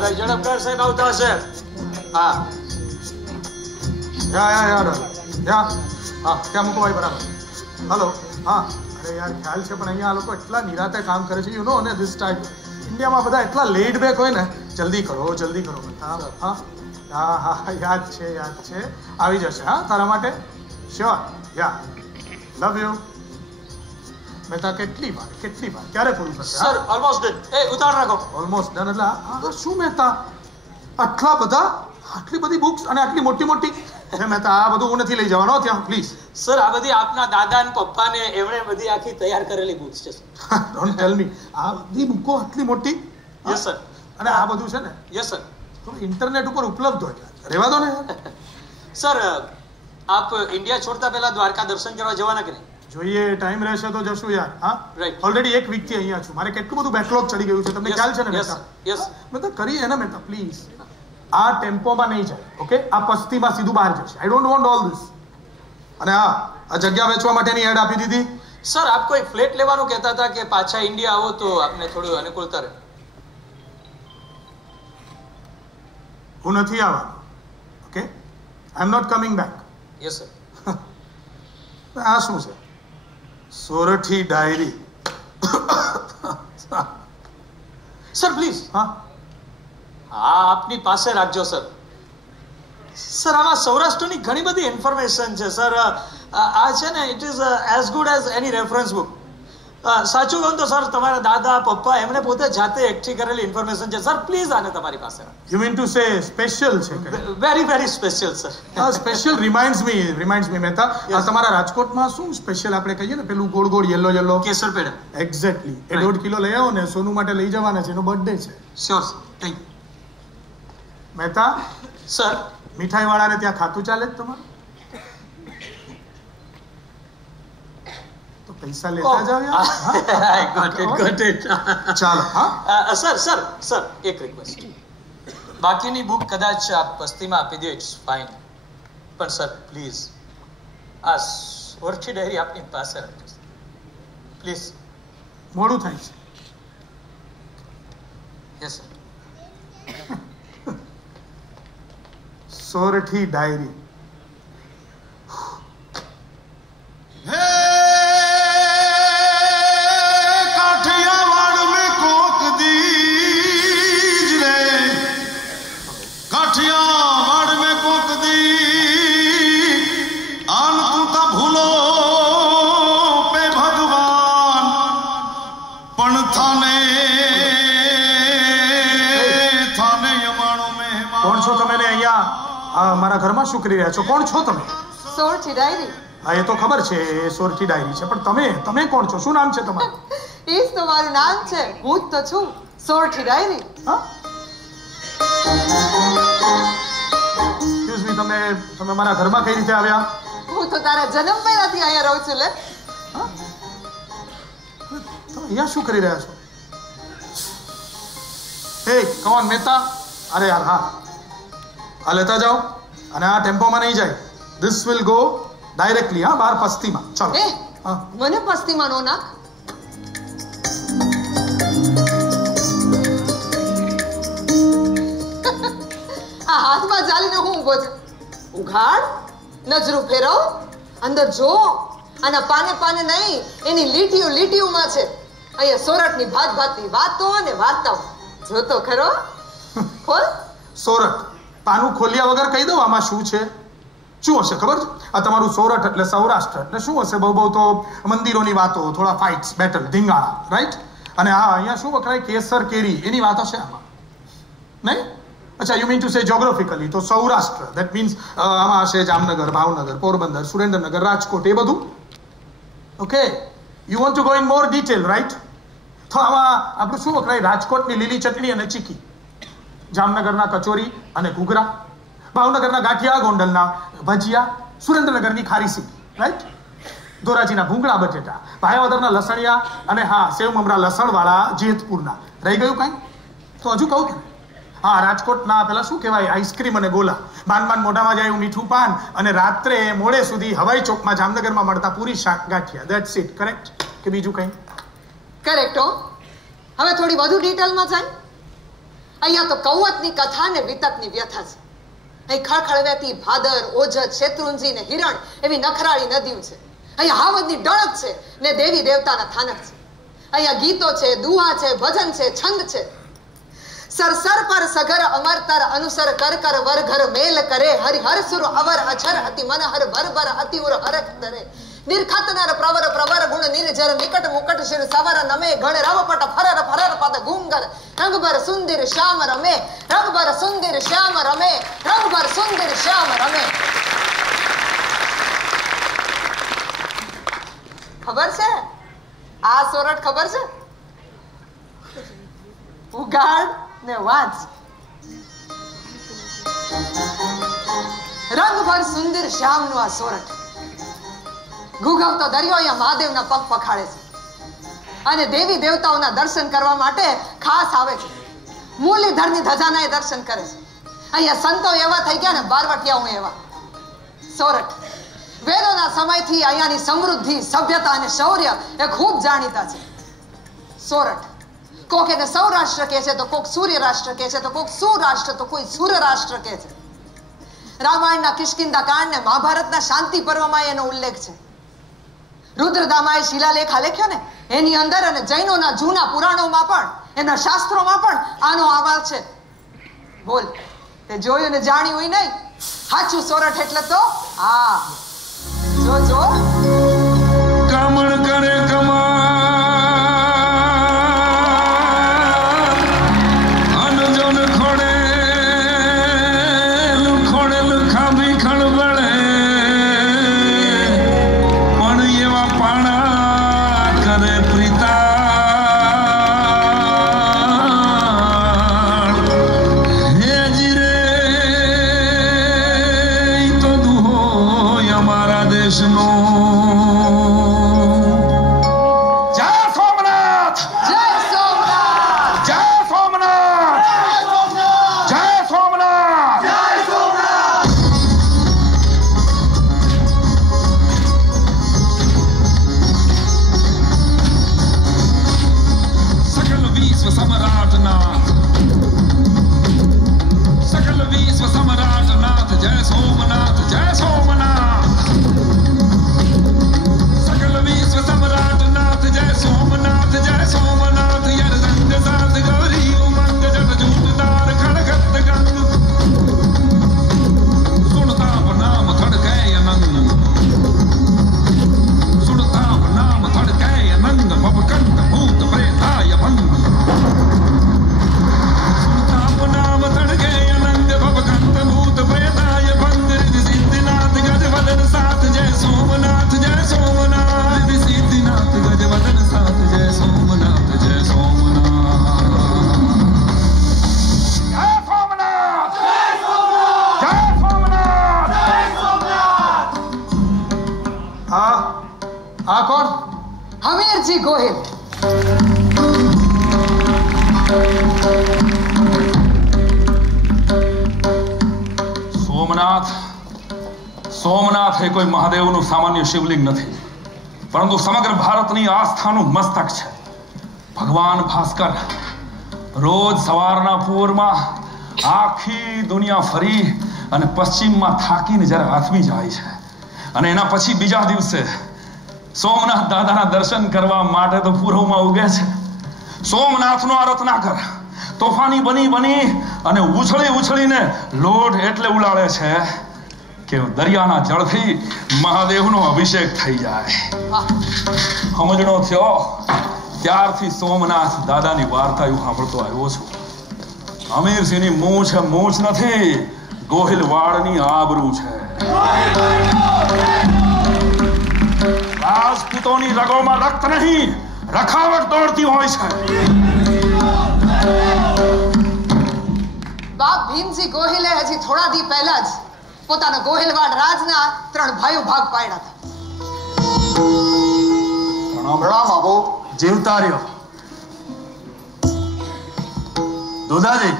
ભાઈ ઝડપદાર સાહેબ આવતા હશે. હા ત્યાં મૂકો ભાઈ બરાબર. હલો હા અરે યાર ખ્યાલ છે પણ અહીંયા આ લોકો એટલા નિરાતે કામ કરે છે યુ નો ને ધીસ ટાઈમ ઇન્ડિયામાં બધા એટલા લેડ બેક હોય ને જલ્દી કરો હા હા હા હા યાદ છે આવી જશે હા તારા માટે શ્યોર યા લવ યુ મહેતા કેટલી વાર ક્યારે પૂરું થશે સર ઓલમોસ્ટ ડન. એ ઉતાર રાખો. ઓલમોસ્ટ ડન એટલે આ શું મહેતા આટલી બધી બુક્સ અને આટલી મોટી મહેતા આ બધું હું નથી લઈ જવાનો ત્યાં પ્લીઝ. સર આ બધી આપના દાદા અને પપ્પા ને એમણે બધી આખી તૈયાર કરેલી બુક્સ છે. ડોન્ટ ટેલ મી આ બધી બુકો આટલી મોટી. Yes sir. અને આ બધું છે ને યસ સર ઇન્ટરનેટ ઉપર ઉપલબ્ધ હોય રહેવા દો ને સર આપ ઇન્ડિયા છોડતા પહેલા દ્વારકા દર્શન કરવા જવાના કે નહીં? જોઈએ ટાઈમ રહેશે તો જશું યાર. હા રાઈટ. ઓલરેડી એક વીક થી અહીંયા છું. મારે કેટલું બધું બેકલોગ ચડી ગયું છે તમને ખ્યાલ છે ને મહેતા? યસ મતલબ કરીએ ને મહેતા પ્લીઝ. આ ટેમ્પોમાં નહીં જાય ઓકે આ પસ્તીમાં સીધું બહાર જશે. I don't want all this. અને આ જગ્યા વેચવા માટેની એડ આપી દીધી. સર આપ કોઈ ફ્લેટ લેવાનું કહેતા હતા કે પાછા ઇન્ડિયા આવો તો આપને થોડું અનુકૂળતા રહે. હું નથી આવવાનો okay I am not coming back. Yes sir. આ શું છે સોરઠી ડાયરી? Sir please. હા આપની પાસે રાખજો સર. સર આમાં સૌરાષ્ટ્રની ઘણી બધી ઇન્ફોર્મેશન છે સર. આ છે ને it is as good as any reference book. સાચું કહું તો સર તમારા દાદા પપ્પા એમણે પોતે જાતે એકઠી કરેલી ઇન્ફોર્મેશન છે સર. પ્લીઝ આને તમારી પાસે. You mean to say special છે? Very very special sir. Special reminds me Mehta આ તમારા રાજકોટમાં શું સ્પેશિયલ આપણે કહીએ ને પેલું ગોળ યલો કેસર પેડા. એક્ઝેક્ટલી એ 1.5 કિલો લઈ આવો ને સોનુ માટે લઈ જવાના છે એનો બર્થડે છે. Sure sir. Thank you Mehta. સર મીઠાઈ વાળાને ત્યાં ખાતું ચાલે જ તમારું? તો પૈસા લેતા જાવ યાર. Got it. ચાલો હા સર એક રિક્વેસ્ટ. બાકીની બુક કદાચ આપ પસ્તીમાં આપી દો ઇટ્સ ફાઇન પણ સર પ્લીઝ આ સોરઠી ડાયરી આપની પાસે રાખજો પ્લીઝ. મોડું થાય છે. Yes sir. સોરઠી ડાયરી. મારા ઘરમાં શું કરી રહ્યા છો? કોણ છો તમે? સોરઠી ડાયરી. હા એ તો ખબર છે સોરઠી ડાયરી છે પણ તમે કોણ છો? શું નામ છે તમારું? એ જ તો મારું નામ છે. હું જ તો છું સોરઠી ડાયરી. હા એક્સક્યુઝ મી તમે મારા ઘરમાં કઈ રીતે આવ્યા? હું તો તારા જન્મ પહેલાથી અહીંયા રહું છું. લે તમે અહીંયા શું કરી રહ્યા છો? હે કૌન મહેતા? અરે યાર હા આ લેતા જાઓ અને આ ટેમ્પોમાં નહીં જાય. ધીસ વિલ ગો ડાયરેક્ટલી બહાર પસ્તીમાં. ચાલો. મને પસ્તીમાં નો નાખ. આ હાથમાં ચાલીને હું ઊભો છું. ઉઘાડ નજરું ફેરવ અંદર જો. આના પાને નહીં એની લીટીઓમાં છે. અહીંયા સોરઠની ભાતની વાતો અને વાર્તાઓ. જોતો ખરો ખોલ. સોરઠ પાનું ખોલ્યા વગર કહી દઉં આમાં શું છે? શું હશે ખબર છે? આ તમારું સોરઠ એટલે સૌરાષ્ટ્ર એટલે શું હશે? બહુ તો મંદિરોની વાતો, થોડા ફાઇટ્સ, બેટલ, ધીંગાણા, રાઈટ? અને અહીંયા શું વખરાય? કેસર કેરી એની વાત હશે આમાં નહીં? અચ્છા યુ મીન ટુ સે જ્યોગ્રાફિકલી તો સૌરાષ્ટ્ર દેટ મીન્સ આમાં હશે જામનગર, ભાવનગર, પોરબંદર, સુરેન્દ્રનગર, રાજકોટ એ બધું. Okay you want to go in more detail right? તો આમાં આપણું શું વખરાય? રાજકોટની લીલી ચટણી અને ચીકી, જામનગરના કચોરી અને ઘૂઘરા, ભાવનગરના ગાંઠિયા, ગોંડલના ભજીયા, સુરેન્દ્રનગરની ખારી સીંગી, રાઈટ? ધોરાજીના ભૂંગળા બટેટા, ભાયાવદરના લસણિયા અને હા સેવ મમરા લસણવાળા જેતપુરના. રહી ગયું કાંઈ? તો હજુ કહું કે હા રાજકોટના પેલા શું કહેવાય આઈસ્ક્રીમ અને ગોલા, માન મોઢામાં જાય એવું મીઠું પાન અને રાત્રે મોડે સુધી હવાઈ ચોકમાં જામનગરમાં મળતા પૂરી શાક ગાંઠિયા. That's it. કરેક્ટ કે બીજું કંઈ? કરેક્ટ હો. હવે થોડી વધુ ડિટેલમાં જાય. અહીંયા તો કૌવતની કથા ને વિતકની વ્યથા છે. અહીં ખળખળવેતી ભાદર, ઓજત, શેત્રુંજી ને હિરણ એવી નખરાળી નદીઓ છે. અહીંયા હાવજની ડણક છે ને દેવી દેવતાના થાનક છે. અહીંયા ગીતો છે, દુહા છે, ભજન છે, છંદ છે. સરસર પર સગર અમરતર અનુસર કર કર વરઘર મેલ કરે હરિહર સુર અવર અછર અતિ મનહર ભરભર અતિ ઉર હરખ ધરે નિર્ખત નર પ્રવર પ્રવર ગુણ નિર્જર નિકટ મુકટ શિર સવર નમે ગણ રવપટ ફરર ફરર પદ ગુંગર રંગભર સુંદર શ્યામ રમે રંગભર સુંદર શ્યામ રમે રંગભર સુંદર શ્યામ રમે. ખબર છે આ સોરઠ? ખબર છે? ઉગાડ ને વાંચ. રંગભર સુંદર શ્યામ નું આ સોરઠ. ગુગવતો દરિયો અહીંયા મહાદેવના પગ પખાડે છે અને દેવી દેવતાઓના દર્શન કરવા માટે ખાસ આવે છે. મુરલીધરની ધજાના દર્શન કરે છે. અહીંયા સંતો એવા થઈ ગયા ને બારવટિયાઓ એવા. સોરઠ વેદોના સમયથી અહીંયાની સમૃદ્ધિ, સભ્યતા અને શૌર્ય એ ખૂબ જાણીતા છે. સોરઠ કોક એને સૌરાષ્ટ્ર કહે છે, તો કોક સૂર્ય રાષ્ટ્ર કહે છે, તો કોક સુરાષ્ટ્ર, તો કોઈ સુર રાષ્ટ્ર કહે છે. રામાયણના કિષ્કિંધા કાંડ ને મહાભારતના શાંતિ પર્વમાં એનો ઉલ્લેખ છે. રુદ્રદામાએ શિલાલેખ લખ્યો ને એની અંદર અને જૈનોના જૂના પુરાણોમાં પણ, એના શાસ્ત્રોમાં પણ આનો આવાજ છે. બોલ, તે જોયું ને જાણ્યું હોય નહીં? સાચું સોરઠ એટલે તો હા જો જો કામણ કરે હમીરજી ગોહિલ. સોમનાથ એ કોઈ મહાદેવનું સામાન્ય શિવલિંગ નથી, પરંતુ સમગ્ર ભારતની આસ્થાનું મસ્તક છે. ભગવાન ભાસ્કર રોજ સવારના પૂરમાં આખી દુનિયા ફરી અને પશ્ચિમમાં થાકીને જ્યારે આથમી જાય છે અને એના પછી બીજા દિવસે સોમનાથ દાદાના દર્શન કરવા માટે તો પૂર્વમાં ઉગે છે. સોમનાથનો આ રત્નાકર તોફાની બની અને ઉછળીને લોઢ એટલે ઉલાળે છે કે દરિયાના જળથી મહાદેવનો અભિષેક થઈ જાય. સમજણો થયો ત્યારથી સોમનાથ દાદાની વાર્તા હું સાંભળતો આવ્યો છું. હમીરસિંહની મૂછ નથી, ગોહિલ વાળની આબરૂ છે. રાજપૂતોની રગોમાં રક્ત નહીં, રખાવટ દોડતી હોય છે. બાપ ભીમજી ગોહિલે હજી થોડા દી પહેલા જ પોતાના ગોહિલવાડ રાજના 3 ભાઈઓ ભાગ પાડ્યા હતા. પ્રણામ બાપુ. જીવતા રહ્યો. દુધાજી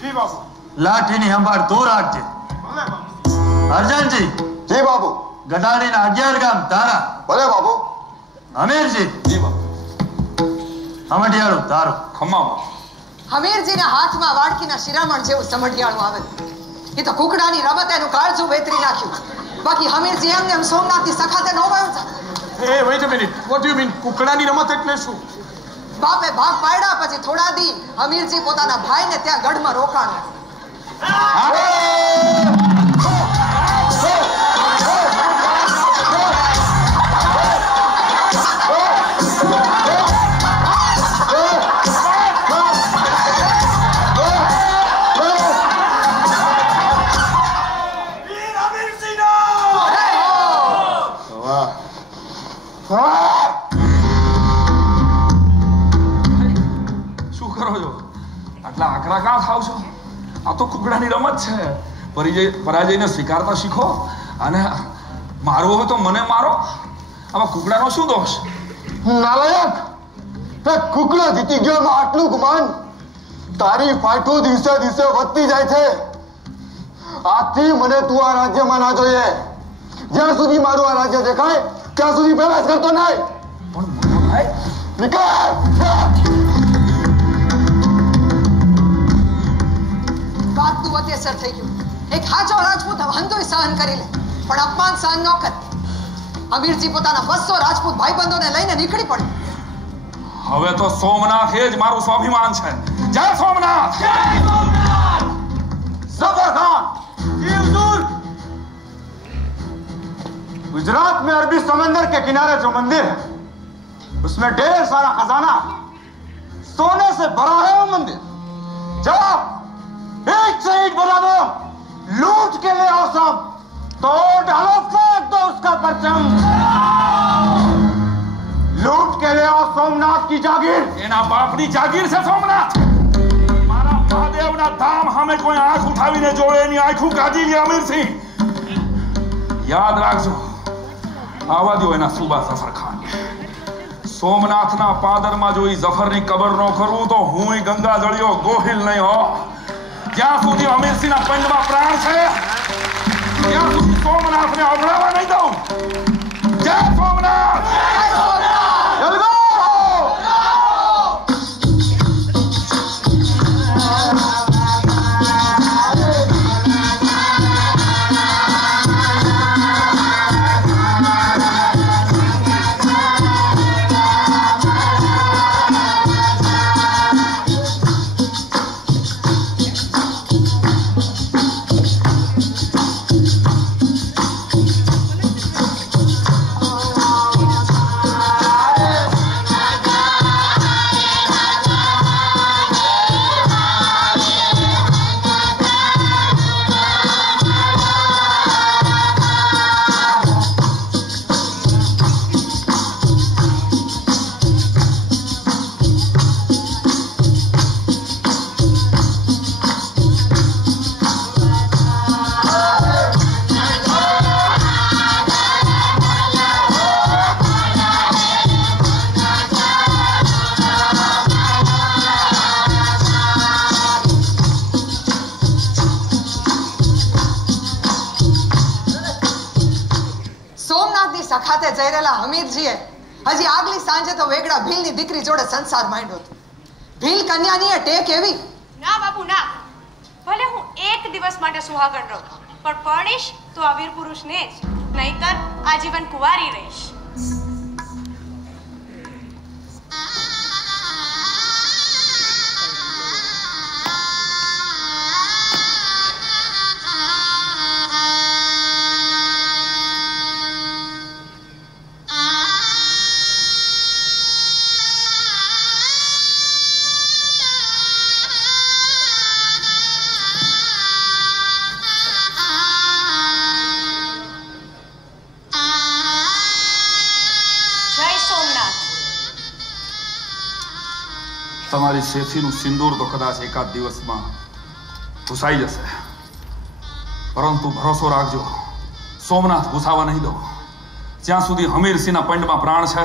જી બાપુ. લાઠીની સંભાળ તું રાખજે. ભલે બાપુ. અર્જનજી જી બાપુ. ગઢાડીના 11 ગામ તારા. ભલે બાપુ. હમીરજી જી બાપુ. અમઢિયાળું તારું. ખમા હમીરજીના હાથમાં વાડકીના શિરામણ જેવું સમઢિયાળું આવેલું. એ તો કુકડાની રમત એનું કાળજું વેતરી નાખ્યું. બાકી હમીરજી એમને એમ સોમનાથની સખાતે ન વયું છે. એ wait a minute, what you mean? કુકડાની રમત એટલે શું? બાપે ભાગ પાડ્યા પછી થોડા દી હમીરજી પોતાના ભાઈને ત્યાં ગઢમાં રોકાણો. શું કરો છો? આટલા આકરા કાં થાવ છો? આ તો કુકડાની રમત છે. પરાજયને સ્વીકારતા શીખો. અને મારવો હોય તો મને મારો. આમાં કુકડાનો શું દોષ? નાલાયક, તે કુકડો જીતી ગયો એમાં આટલું ગુમાન? તારી ફાટો દિવસે દિવસે વધતી જાય છે. આજથી મને તું આ રાજ્યમાં ના જોઈએ. જ્યાં સુધી મારું આ રાજ્ય દેખાય ત્યાં સુધી પ્રવેશ કરતો નહીં. પણ મોટો ભાઈ, નીકળ! વાતનું વતેસર થઈ ગયું. એક હાચો રાજપૂત વાંધોય સહન કરી લે, પણ અપમાન સહન ન કરે. હમીરજી પોતાના 200 રાજપૂત ભાઈબંધોને લઈને નીકળી પડ્યો. હવે તો સોમનાથ એ જ મારું સ્વાભિમાન છે. જય સોમનાથ! ज़फ़र खान, ये हुजूर, गुजरात में अरबी समंदर के किनारे जो मंदिर है उसमें ढेर सारा खजाना सोने से भरा है. वो मंदिर जाओ, एक से ईंट बना दो, लूट के ले आओ सब, तोड़ डालो, फेंक दो उसका परचम. लूट के ले आओ सोमनाथ की जागीर. એના બાપની જાગીર છે સોમનાથ. મારા મહાદેવના ધામ સામે કોઈ આંખ ઉઠાવીને જોવે એની આંખું કાઢી લે અમીરસિંહ. યાદ રાખજો, આવા દો એના સુબા ઝફર ખાન. સોમનાથના પાદરમાં જો ઈ ઝફરની કબર ન કરું તો હું ગંગા જળિયો ગોહિલ નહીં હો. જ્યાં સુધી અમીરસિંહના પંડમાં પ્રાણ છે ત્યાં સુધી સોમનાથને અભડાવા નહીં દઉં. જય સોમનાથ! जलगो! સખાતે જઈ રહેલા હમીરજીએ હજી આગલી સાંજે તો વેગડા ભીલની દીકરી જોડે સંસાર માંડ્યો હતો. ભીલ કન્યાની એ ટેક એવી. ના બાપુ ના, ભલે હું એક દિવસ માટે સુહાગણ રહું, પણ પરણીશ તો આ વીર પુરુષને જ, નહીતર આજીવન કુંવારી રહીશ. તમારી શેથીનું સિંદૂર તો કદાચ એકાદ દિવસમાં ભૂસાઈ જશે, પરંતુ ભરોસો રાખજો, સોમનાથ ભૂસાવા નહીં દો. જ્યાં સુધી હમીરસિંહના પંડમાં પ્રાણ છે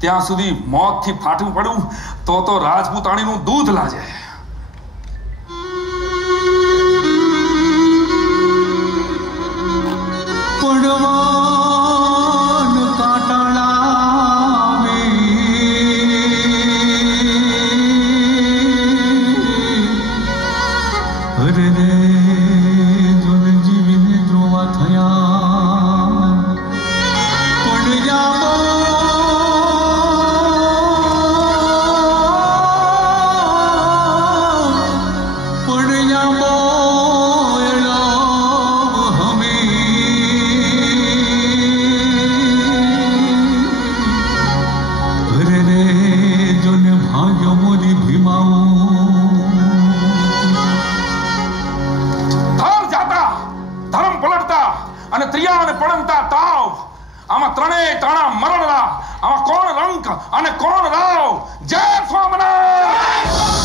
ત્યાં સુધી મોતથી ફાટવું પડ્યું તો રાજપૂતાણીનું દૂધ લાજે. ફરંતા તાવ, આમાં ત્રણેય ટાણા મરણરા, આમાં કોણ રંક અને કોણ રાવ? જય સ્વામિનારાયણ.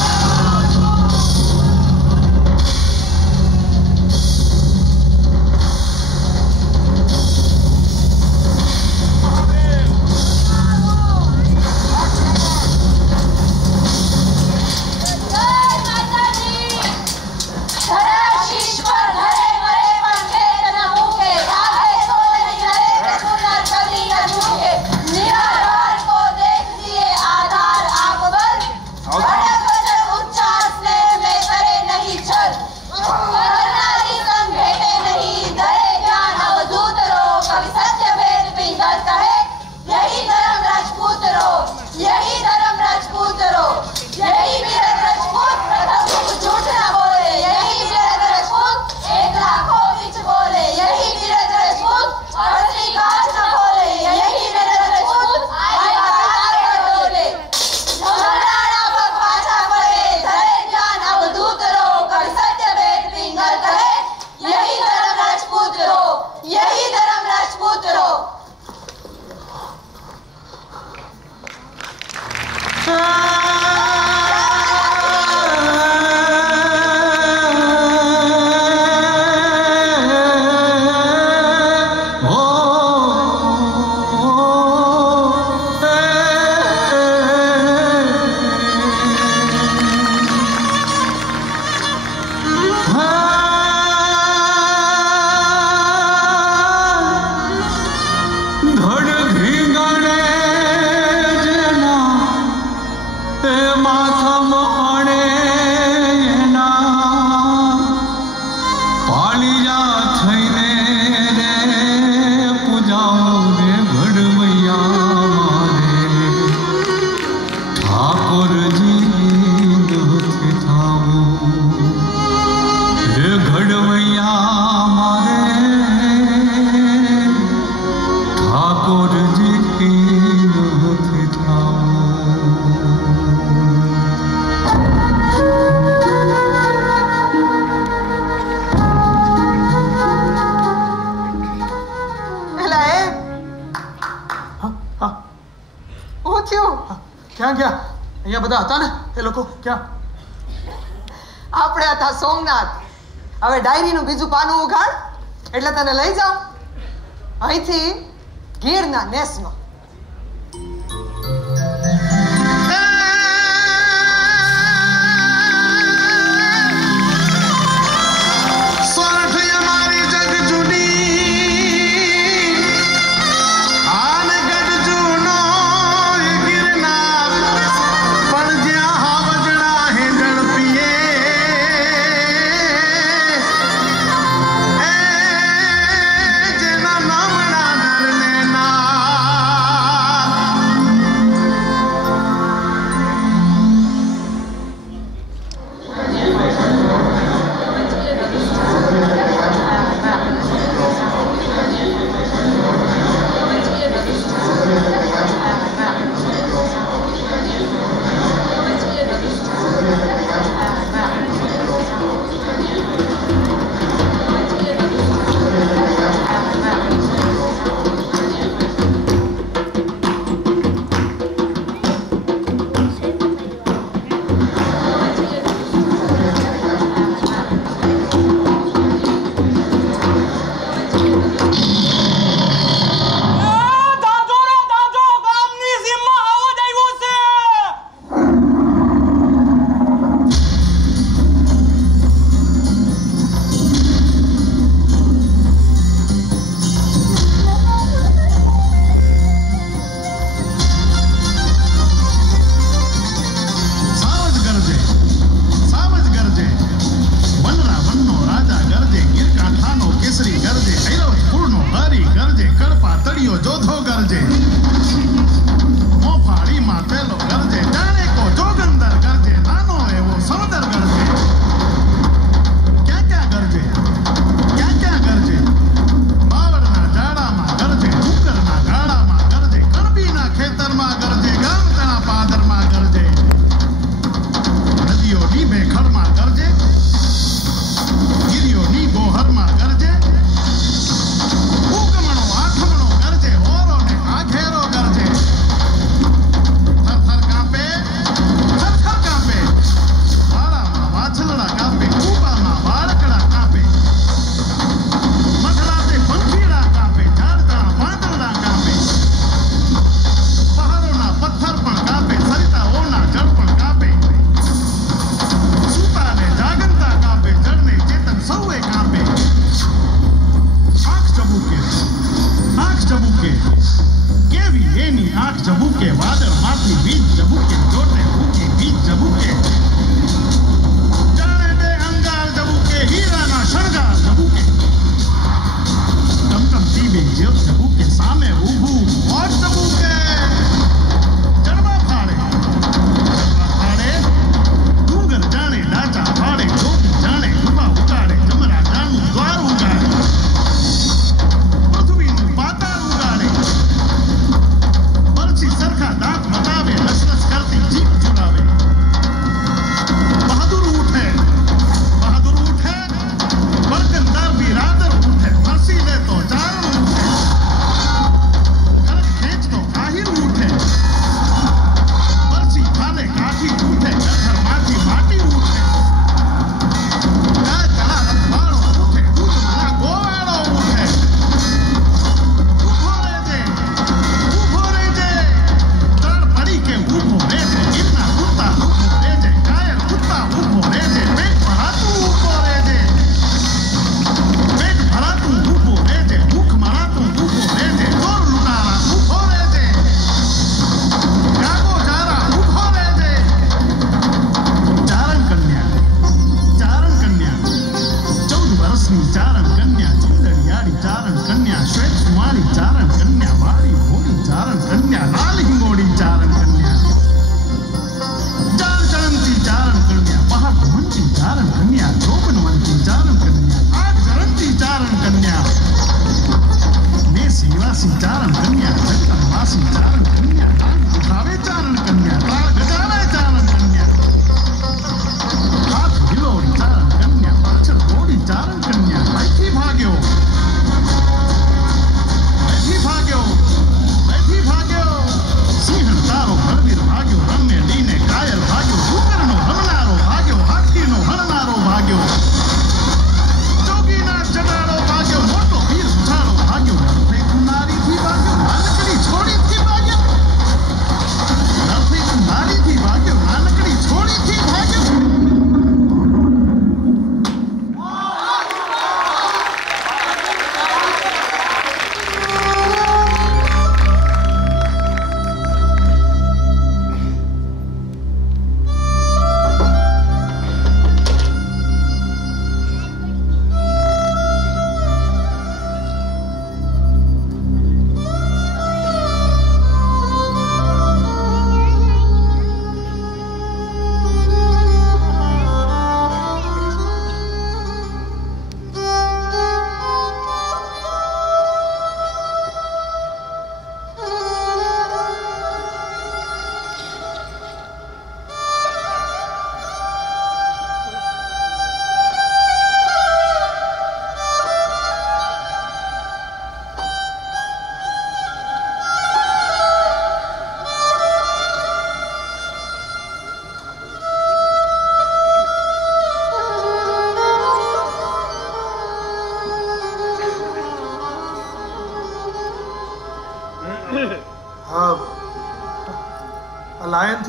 ક્યાં ગયા? અહીંયા બધા હતા ને એ લોકો? ક્યાં? આપણે હતા સોમનાથ. હવે ડાયરીનું બીજું પાનું ઉઘાડ એટલે તને લઈ જાઉં અહીંથી ગીરના નેસમાં. ના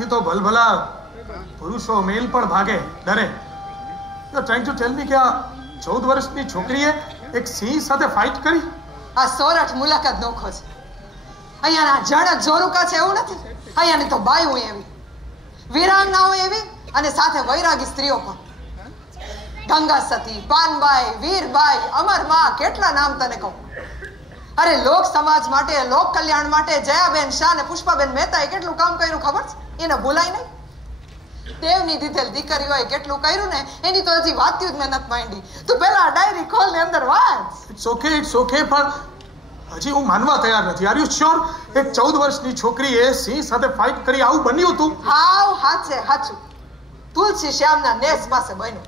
થી તો ભલભલા પુરુષો મેલ પણ ભાગે ડરે. યુ ટ્રાઇંગ ટુ ટેલ મી કે આ 14 વર્ષની છોકરીએ એક સિંહ સાથે ફાઇટ કરી? આ સોરઠ મુલાકાત નોખો છે. અહીંયાના જણ જોરુકા છે એવું નથી. અહીંયાની તો બાયું એવી, વીરાંગનાઓ એવી, અને સાથે વૈરાગી સ્ત્રીઓ પણ. ગંગા સતી, પાનબાઈ, વીરબાઈ, અમરમાં, કેટલા નામ તને કહું. અરે લોક સમાજ માટે, લોક કલ્યાણ માટે જયાબેન શાહ અને પુષ્પાબેન મહેતાએ કેટલું કામ કર્યું ખબર છે? એને ભૂલાય નહીં. દેવની દીધેલ દીકરીઓએ કેટલું કર્યું ને એની તો હજી વાત્યું જ મેં નથી માંડી. તું પેલા ડાયરી ખોલ ને અંદર વાંચ. ઇટ્સ ઓકે પણ હજી હું માનવા તૈયાર નથી. Are you sure? એક 14 વર્ષની છોકરીએ સિંહ સાથે ફાઇટ કરી આવું બન્યું હતું? હાવ હાચું. તુલસી શ્યામના નેસ પાસે બન્યું.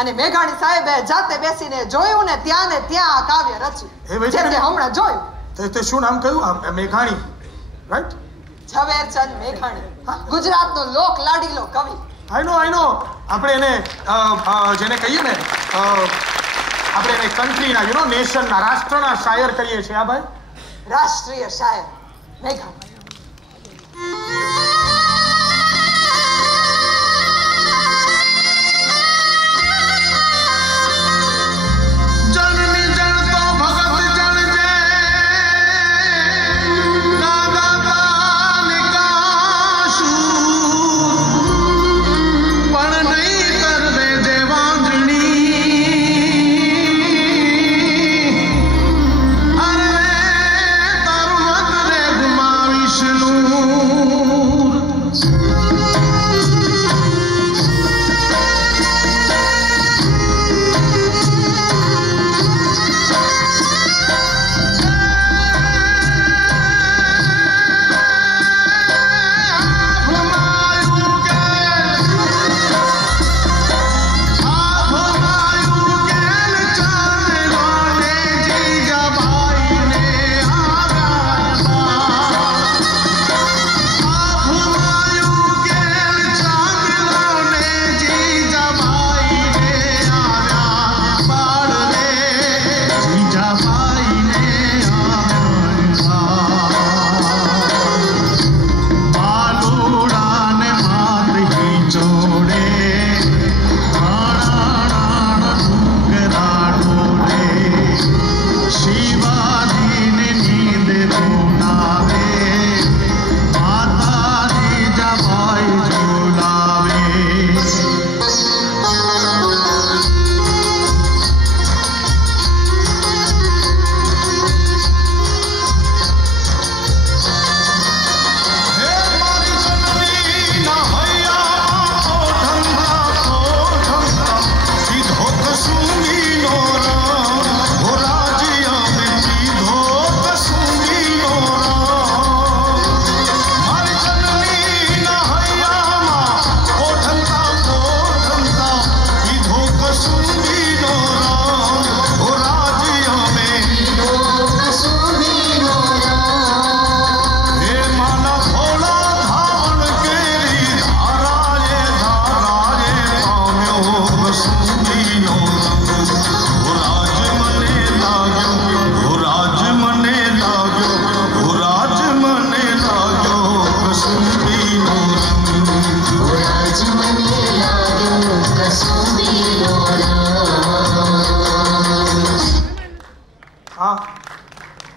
અને મેઘાણી સાહેબે જાતે બેસીને જોયું ને ત્યાં આ કાવ્ય રચ્યું. જે તે હમણાં જોયું. તે શું નામ કહ્યું? મેઘાણી, રાઈટ? ઝવેરચંદ મેઘાણી, ગુજરાતનો લોક લાડીલો કવિ. આઈ નો. આપણે એને જેને કહીએ ને આપણે એને કન્ટ્રીના નેશનના, રાષ્ટ્રના શાયર કહીએ છીએ. આ ભાઈ રાષ્ટ્રીય શાયર મેઘાણી.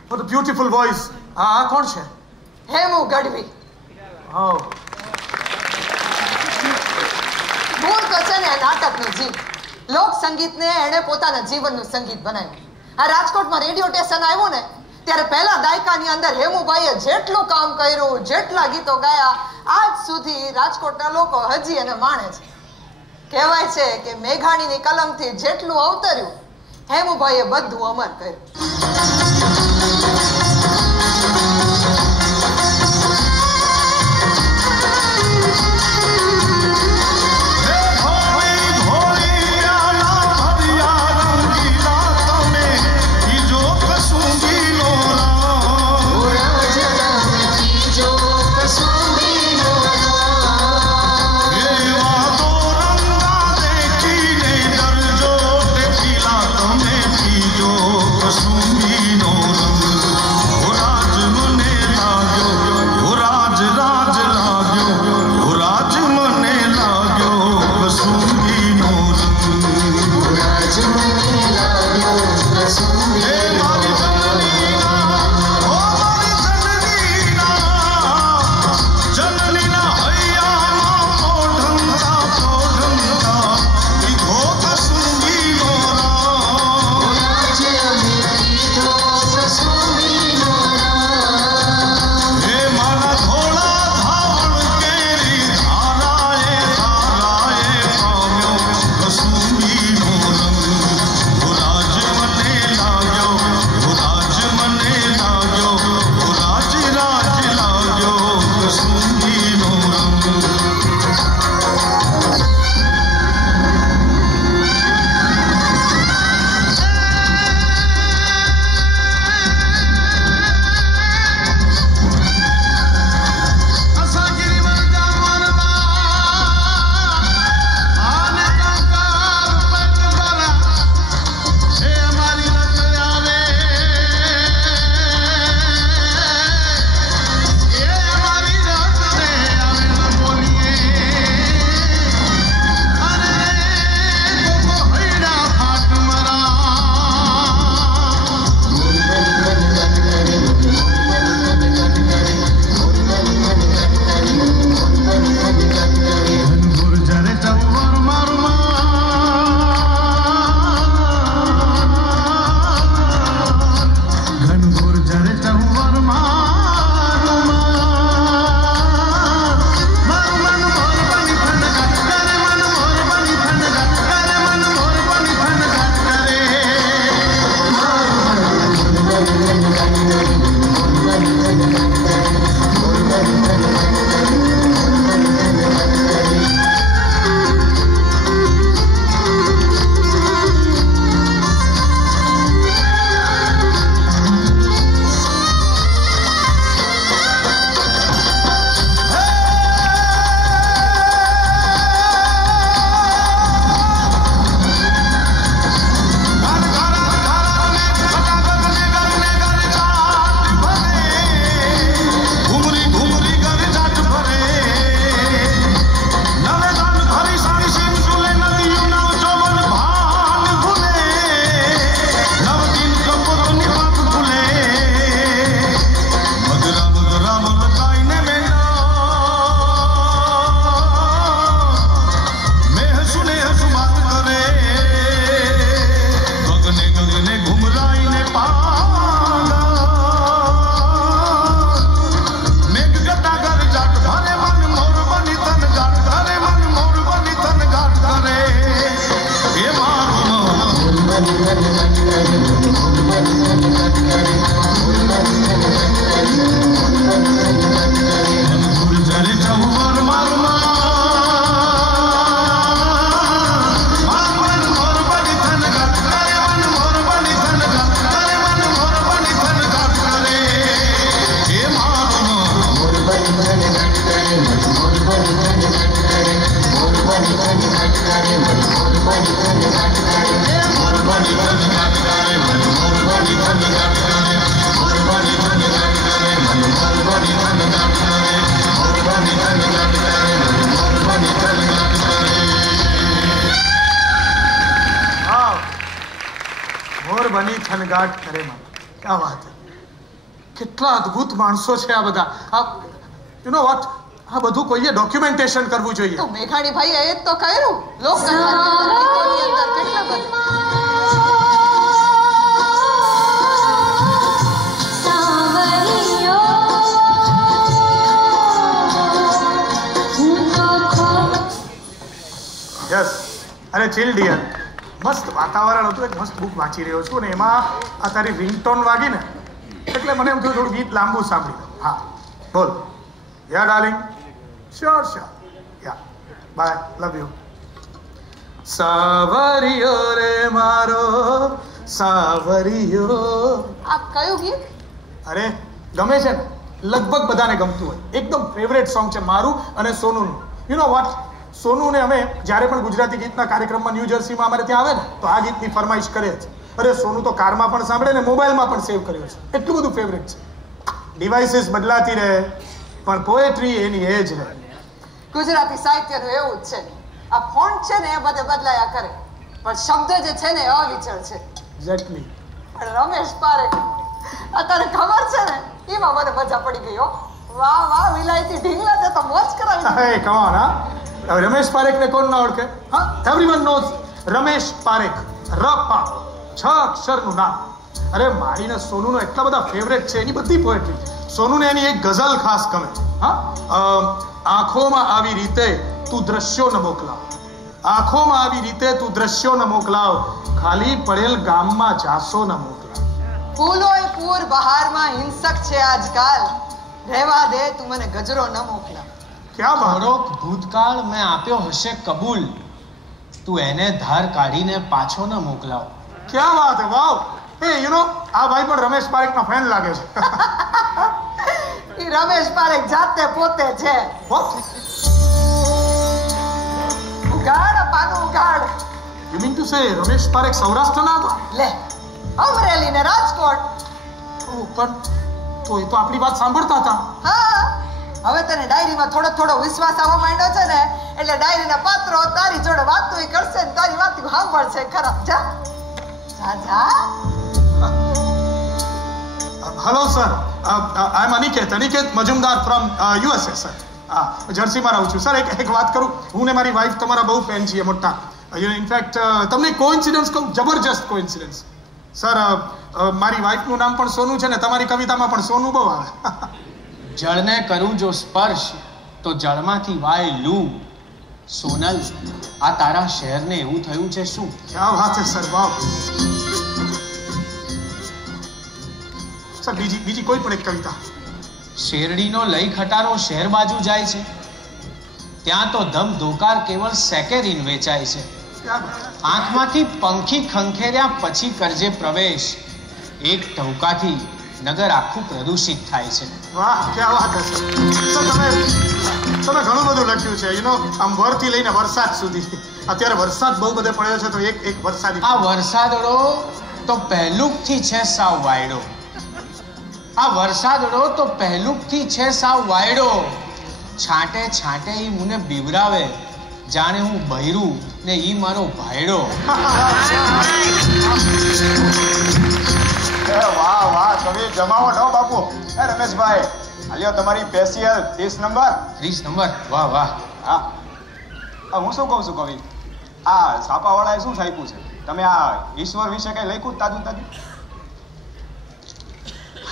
What a beautiful voice. કોણ છે? હેમુ ગઢવી. મૂળ તો છે ને નાટકનો જીવ. લોક સંગીતને એણે પોતાના જીવનનું સંગીત બનાવ્યું. આ રાજકોટમાં રેડિયો સ્ટેશન આવ્યું ને ત્યારે પહેલા દાયકાની અંદર હેમુભાઈએ જેટલું કામ કર્યું, જેટલા ગીતો ગાયા, આજ સુધી રાજકોટના લોકો હજી એને માણે છે. કહેવાય છે કે મેઘાણીની કલમથી જેટલું અવતર્યું હેમુભાઈએ બધું અમર કર્યું. Kasum બની થનગાટ કરે મને. ક્યાં વાત હે. કેટલા અદ્ભુત માણસો છે આ બધા. આ યુ નો વોટ, આ બધું કોઈએ ડોક્યુમેન્ટેશન કરવું જોઈએ. તો મેઘાણી ભાઈએ એ જ તો કર્યું. લોકકથાની અંદર કેટલા બધા યસ. અરે ચીલ ડિયર, મસ્ત વાતાવરણ હતું. એક મસ્ત બુક વાંચી રહ્યો છું અને એમાં આ તારી રિંગટોન વાગી ને એટલે મને એમ થયું થોડું ગીત લાંબુ સાંભળી લઉં. હા બોલ. Yeah darling. Sure sure. Yeah bye. Love you. સાવરિયો રે મારો સાવરિયો. આ કયું ગીત? અરે ગમે છે ને, લગભગ બધાને ગમતું હોય. એકદમ ફેવરેટ સોંગ છે મારું અને સોનુનું. યુ નો વોટ, સોનુને અમે જ્યારે પણ ગુજરાતી ગીતના કાર્યક્રમમાં ન્યૂ જર્સીમાં અમારે ત્યાં આવે ને તો આ ગીતની ફરમાઈશ કરે છે. અરે સોનુ તો કારમાં પણ સાંભળે ને મોબાઈલમાં પણ સેવ કર્યો છે. એટલું બધું ફેવરેટ છે. ડિવાઇસીસ બદલાતી રહે પણ પોએટ્રી એની એ જ રહે. ગુજરાતી સાહિત્યનું એવું જ છે. આ ફોન્ટ છે ને એ બધે બદલાયા કરે પણ શબ્દ જે છે ને એ અવિચળ છે. એક્ઝેક્ટલી. પણ રમેશ પારેખ, અત્યારે ખબર છે ને એમાં મને મજા પડી ગઈ હો. વાહ વાહ, વિલાયતી ઢીંગલા તે તો મોજ કરાવી. હે કમ ઓન. હા, હવે રમેશ પારેખને કોણ ના ઓળખે? હા, એવરીવન નોઝ રમેશ પારેખ. રપા 6 અક્ષરનું નામ. અરે મારીને સોનુનો એટલા બધા ફેવરેટ છે. એની બધી પોએટ્રી. સોનુને એની એક ગઝલ ખાસ ગમે. હા, આંખોમાં આવી રીતે તું દ્રશ્યો ન મોકલાવ. આંખોમાં આવી રીતે તું દ્રશ્યો ન મોકલાવ. ખાલી પડેલ ગામમાં જાસો ન મોકલાવ. ફૂલોય પૂર બહારમાં હિંસક છે આજકાલ. રહેવા દે તું મને ગજરો ન મોકલા. ક્યાં બાત. થોડોક ભૂતકાળ મેં આપ્યો હશે કબૂલ, તું એને ધાર કાઢીને પાછો ન મોકલાવ. ક્યાં વાત હે. વાવ. એ યુ નો આ ભાઈ પણ રમેશ પારેખના ફેન લાગે છે. ઈ રમેશ પારેખ જાતે પોતે છે. What? ઉગાડ પાનું ઉગાડ. You mean to say Ramesh પારેખ સૌરાષ્ટ્રના હતા? લે, અમરેલી ને રાજકોટ. ઓ, પણ તો એ તો આપણી વાત સાંભળતા હતા. હા, હવે તને ડાયરીમાં થોડો થોડો વિશ્વાસ આવવા માંડ્યો છે ને એટલે ડાયરીના પાત્રો તારી જોડે વાતો કરશે ને તારી વાત સાંભળશે. ખરા જા જા જા. Hello sir, I am Aniket Majumdar from USA sir. હા, જર્સીમાં રહું છું સર. એક વાત કરું, હું ને મારી વાઈફ તમારા બહુ ફેન છીએ મોટા. ઇનફેક્ટ તમને કોઇન્સિડન્સ કહું, જબરજસ્ત કોઇન્સિડન્સ સર. મારી વાઈફનું નામ પણ સોનુ છે ને તમારી કવિતામાં પણ સોનુ બહુ આવે. જળને કરું જો સ્પર્શ તો જળમાંથી વાય લૂ. સોનલ, આ તારા શહેરને એવું થયું છે શું? ક્યાં વાત છે સર. વાવ સર. બીજી કોઈ પણ એક કવિતા. શેરડીનો લઈ ખટારો શહેર બાજુ જાય છે, ત્યાં તો ધમ ધોકાર કેવળ સેકેરીન વેચાય છે. આંખમાંથી પંખી ખંખેર્યા પછી કરજે પ્રવેશ. એક ટહુકાથી નગર આખું પ્રદૂષિત થાય છે. વાહ, ક્યાં વાત છે સર. તમે ઘણું બધું લખ્યું છે. યુ નો આમ વરથી લઈને વરસાદ સુધી. અત્યારે વરસાદ બહુ બધે પડ્યો છે તો એક વરસાદી. આ વરસાદડો તો પહેલુકથી છે સાવ વાયડો. આ વરસાદડો તો પહેલુકથી છે સાવ વાયડો. છાંટે છાંટે ઈ મને બીવરાવે જાણે હું બૈરું ને ઈ મારો ભાયડો. વાહ વાહ, કવિ જમાવટ હો બાપુ. એ રમેશભાઈ, હાલ્યો તમારી સ્પેશિયલ 30 નંબર. 30 નંબર. વાહ વાહ. હા, હું શું કહું છું કવિ, આ છાપાવાળાએ શું છાપ્યું છે? તમે આ ઈશ્વર વિશે કઈ લખ્યું તાજું તાજું?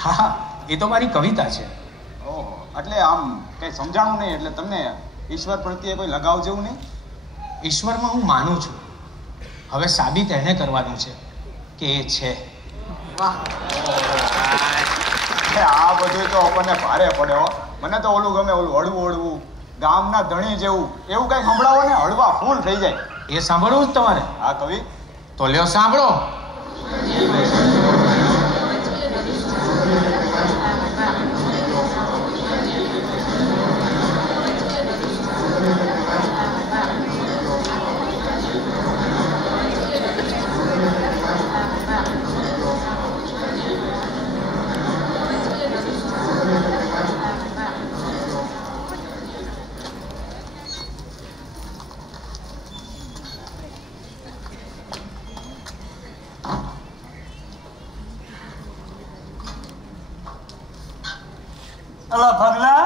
હા, એ તો મારી કવિતા છે. ઓહો, એટલે આમ કઈ સમજાણું નહીં. એટલે તમને ઈશ્વર પ્રત્યે કોઈ લગાવ જેવું નહીં? ઈશ્વરમાં હું માનું છું. હવે સાબિત એને કરવાનું છે કે એ છે. વાહ. આ બધું તો આપણને ભારે પડે હો. મને તો ઓલું ગમે, ઓલું હળવું હળવું ગામના ધણી જેવું એવું કઈ સંભળાવો ને, હળવા ફૂલ થઈ જાય. એ સાંભળવું જ તમારે? હા કવિ. તો લ્યો સાંભળો. અલા પગલા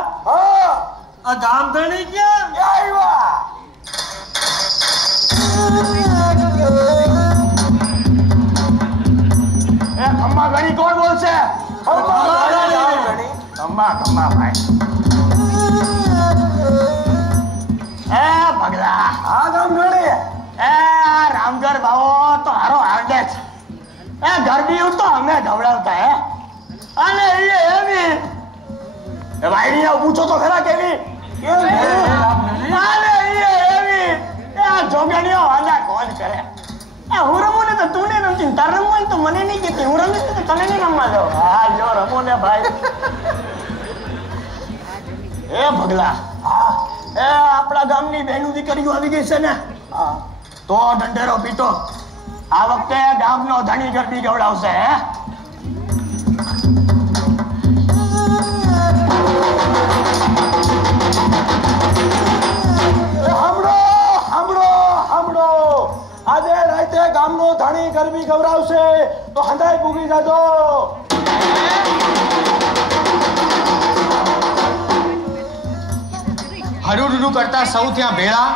આ ગામ ધણી ક્યાં આવ્યા? એ ખમ્મા ઘણી કોણ બોલશે? ખમ્મા ભાઈ. એ પગલા આ ગામ ઘણી એ રામગઢ બાવો તો હારો હારડે છે. એ ગરબી તો અમે ગવડાવતા હે અને એ એવી એ વાયડીને પૂછો તો ખરા કેવી અને એ એવી એ આ જોગણીઓ વાંધા કોણ કરે? એ હું રમું ને તો તું ને રમતી, તાર રમવું તો મને નહીં કહેતી, હું રમી તો તને નહીં રમવા દો. હા જો રમો ને ભાઈ. એ ભગલા એ આપણા ગામની બહેનું દીકરીઓ આવી ગઈ છે ને તો ઢંઢેરો પીટો. આ વખતે ગામનો ધણી ગરબી ગવડાવશે. હે આજે રાતે ગામનો ધણી ગરબી ગવડાવશે તો હંધાઈ પૂગી જાજો. હરુડું કરતા સૌ ત્યાં ભેળા,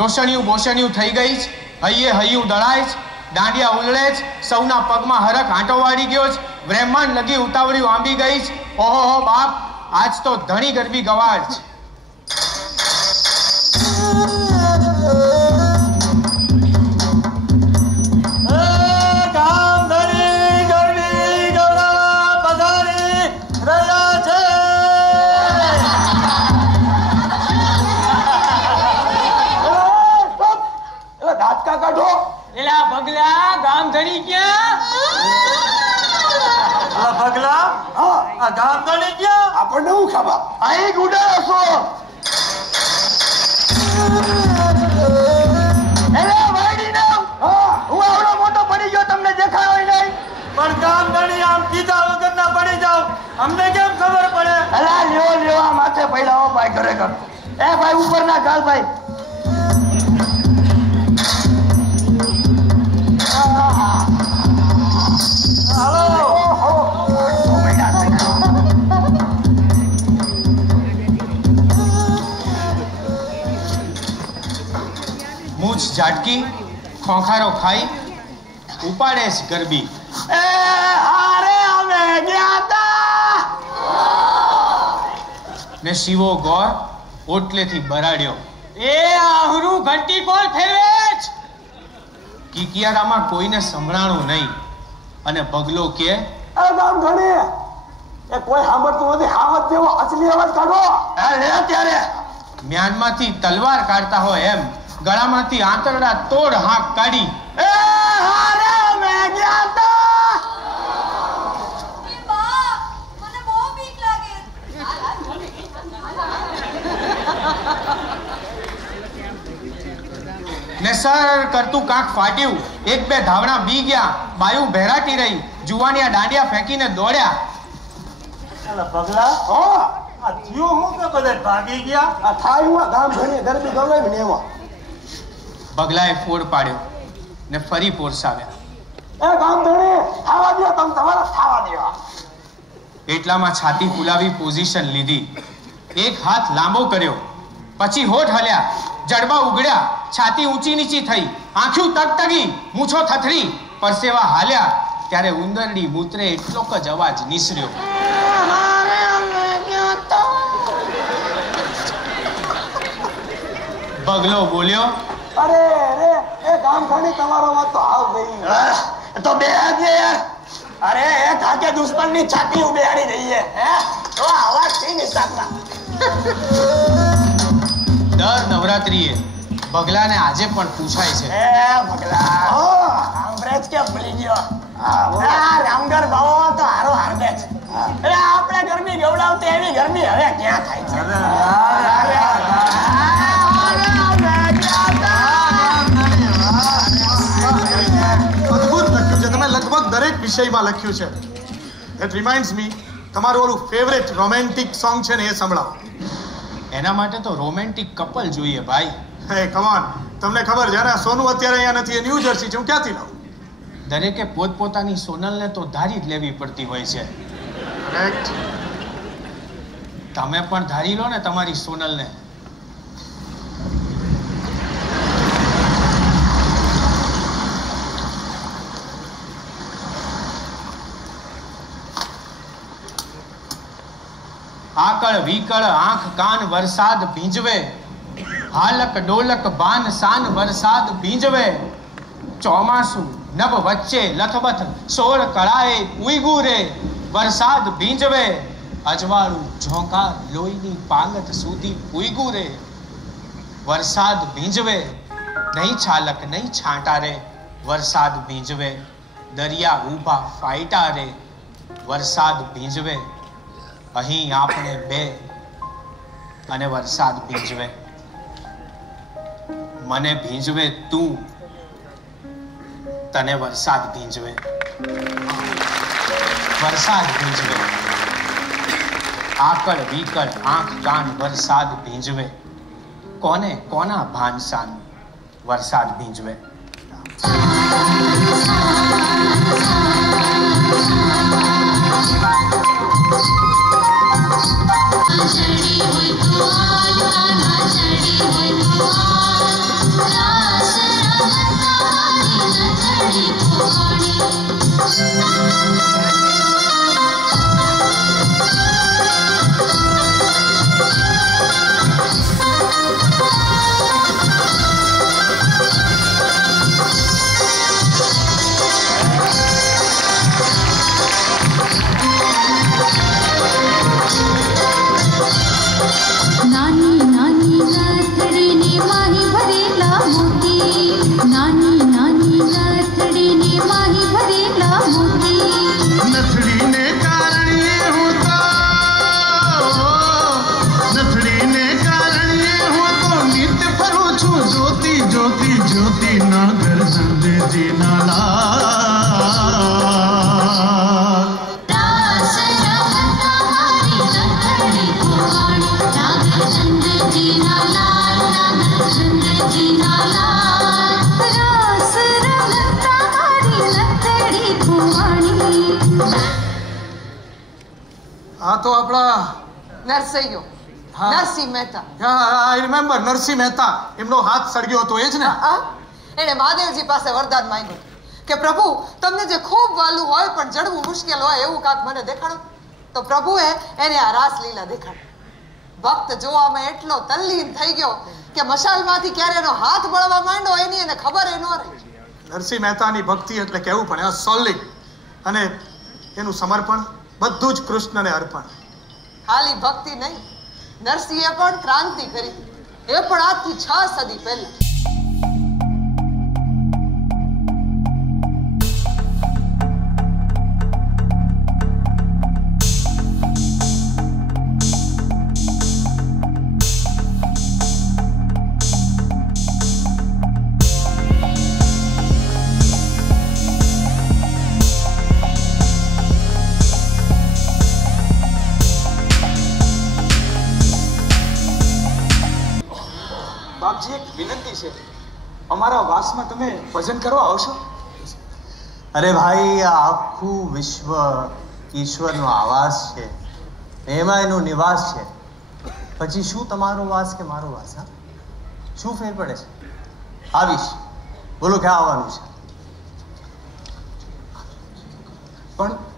રોશણિયું બોશણિયું થઈ ગઈ છે, હૈયે હૈયું દળાય છે, દાંડિયા ઉલળે છે, સૌના પગમાં હરખ આંટો વાળી ગયો છે, બ્રહ્માંડ લગી ઉતાવળિયું આંબી ગઈ છે. ઓહો બાપ, આજ તો ધણી ગરબી ગવાડ છે. આપણને હું ખબર અહીં ગુડાયો છો. હું આવડો મોટો પડી ગયો તમને દેખાયો નહીં? પણ ગામ ધણી આમ કીધા વગર ના પડી જાવ, અમને કેમ ખબર પડે? અલા લ્યો આ માથે પૈલાઓ ભાઈ ખરેખર. એ ભાઈ ઉપર ના ગાલ ભાઈ. મૂછ ઝાટકી, ખોખારો ખાઈ ઉપાડે છે ગરબી. એ હારે અમે ગયા તા ને શિવો ગોર ઓટલેથી બરાડ્યો. એ આહરું ઘંટી કોણ ફેરવે છે? કિકિયારામાં કોઈને સંભળાણું નહીં અને બગલો કે એ ગામ ધણી એ કોઈ સાંભળતું નથી, હાવત જેવો અસલી અવાજ કાઢો. લે ત્યારે મ્યાનમાંથી તલવાર કાઢતા હોય એમ ગળામાંથી આંતરડા તોડ હાંક કાઢી. એ હારે અમે ગયા તા. મને બહુ બીક લાગે. ને સર કરતું કાંક ફાટ્યું, એક બે ધાવણા બી ગયા, બાયું ભેરાટી રહી, જુવાનિયા દાંડિયા ફેંકીને દોડ્યા. પગલા આ થયું હું કે બધા ભાગી ગયા? આ થાય હું ગામ ધણી ગરબી ગવડાવી ને એમાં. બગલાએ ફોડ પાડ્યો ને ફરી પોરસાવ્યા. એ ગામ ધણી ખાવા દો, તમે તમારા ખાવા દો. એટલામાં છાતી ફુલાવી પોઝિશન લીધી, એક હાથ લાંબો કર્યો, પછી હોઠ હલ્યા, જડબા ઉગડ્યા, છાતી ઊંચી નીચી થઈ, આંખ્યું તગતગી, મૂછો થથરી, પરસેવા હાલ્યા, ત્યારે ઉંદરડી મૂત્રે એટલો જ અવાજ નિસર્યો. બગલો બોલ્યો, અરે રે એ ગામ ધણી તમારો વાત તો હાવ ગઈ. તો બે દે યાર. અરે એ થાકે દુશ્મનની છાતી ઉબેડી દઈએ. હે તો અવાજ થી નિસાબના. દર નવરાત્રીએ બગલાને આજે પણ પૂછાય છે, એ ભગલા આંબરેજ કે ભૂલી ગયો? રામગઢ બાવો તો હારો હારદે છે. એટલે આપણે ગરમી ગવડાવતી એવી ગરમી હવે ક્યાં થાય છે? અદ્ભુત લખ્યું છે તમે, લગભગ દરેક વિષયમાં લખ્યું છે. ઇટ રિમાઇન્ડ્સ મી, તમારું ઓલું ફેવરેટ રોમેન્ટિક સોંગ છે ને એ સંભળાવો. એના માટે તો રોમેન્ટિક કપલ જોઈએ ભાઈ. હે કમ ઓન, તમને ખબર છે ને સોનું અત્યારે અહીંયા નથી, એ ન્યૂ જર્સી છે, હું ક્યાંથી લાવું? દરેકે પોતપોતાની સોનલને તો ધારી જ લેવી પડતી હોય છે. કરેક્ટ. તમે પણ ધારી લો ને તમારી સોનલને. આકળ વિકળ આંખ કાન વરસાદ ભીંજવે, હાલક ડોલક બાન શાન વરસાદ ભીંજવે. ચોમાસું નભ વચ્ચે લથબથ સોળ કળાએ ઉઈગું રે, વરસાદ ભીંજવે. અજવાળું ઝોંકાર લોહીની પાંગત સુધી ઉઈગું રે, વરસાદ ભીંજવે. નહીં છાલક નહીં છાંટા રે, વરસાદ ભીંજવે. દરિયા ઊભા ફાઈટા રે, વરસાદ ભીંજવે. અહીં આપણે બે અને વરસાદ ભીંજવે. મને ભીંજવે તું, તને વરસાદ ભીંજવે. વરસાદ ભીંજવે. આકળ વિકળ આંખ કાન વરસાદ ભીંજવે. કોને કોના ભાન શાન વરસાદ ભીંજવે. चढ़ी हुई तो आल कान्हा चढ़ी हुई तो आल रास रमतारी न चढ़ी तो नानी नानी गथड़ी ने माही भरेला मोती, नानी नानी गथड़ी ने माही भरेला मोती. नथड़ी ने कारण ये होता, नथड़ी ने कारण ये हो तो नित्य फरू छू ज्योति ज्योति ज्योति नागर संदे जी नाला. रास रमता मारी गथड़ी को वाणी, नागर चंद जी नालाल, नागर चंद जी नालाल. रास रमता मारी गथड़ी को वाणी. આ તો આપણા નરસૈયો, હા. નરસિંહ મહેતા. આઈ રિમેમ્બર નરસિંહ મહેતા, એમનો હાથ સળગ્યો હતો એ જ ને. એને મહાદેવજી પાસે વરદાન માંગ્યું કે પ્રભુ તમને જે ખૂબ વાલું હોય પણ જડવું મુશ્કેલ હોય એવું કાંક મને દેખાડો. તો પ્રભુએ એને આ રાસલીલા દેખાડી. ભક્ત જોવામાં એટલો તલ્લીન થઈ ગયો કે મશાલમાંથી ક્યારે એનો હાથ બળવા માંડ્યો એની એને ખબર એ ન રહી. નરસિંહ મહેતાની ભક્તિ એટલે કહેવું પડે સોલિડ, અને એનું સમર્પણ બધું જ કૃષ્ણને અર્પણ. ખાલી ભક્તિ નહીં, નરસિંહે પણ ક્રાંતિ કરી, એ પણ આજથી 6 સદી પહેલા. બાપજી એક વિનંતી છે, અમારા વાસમાં તમે ભજન કરવા આવશો? અરે ભાઈ, આ આખું વિશ્વ ઈશ્વરનો આવાસ છે, એમાં એનો નિવાસ છે. પછી શું તમારો વાસ કે મારો વાસ? હા, શું ફેર પડે છે? આવીશ, બોલો ક્યાં આવવાનું છે?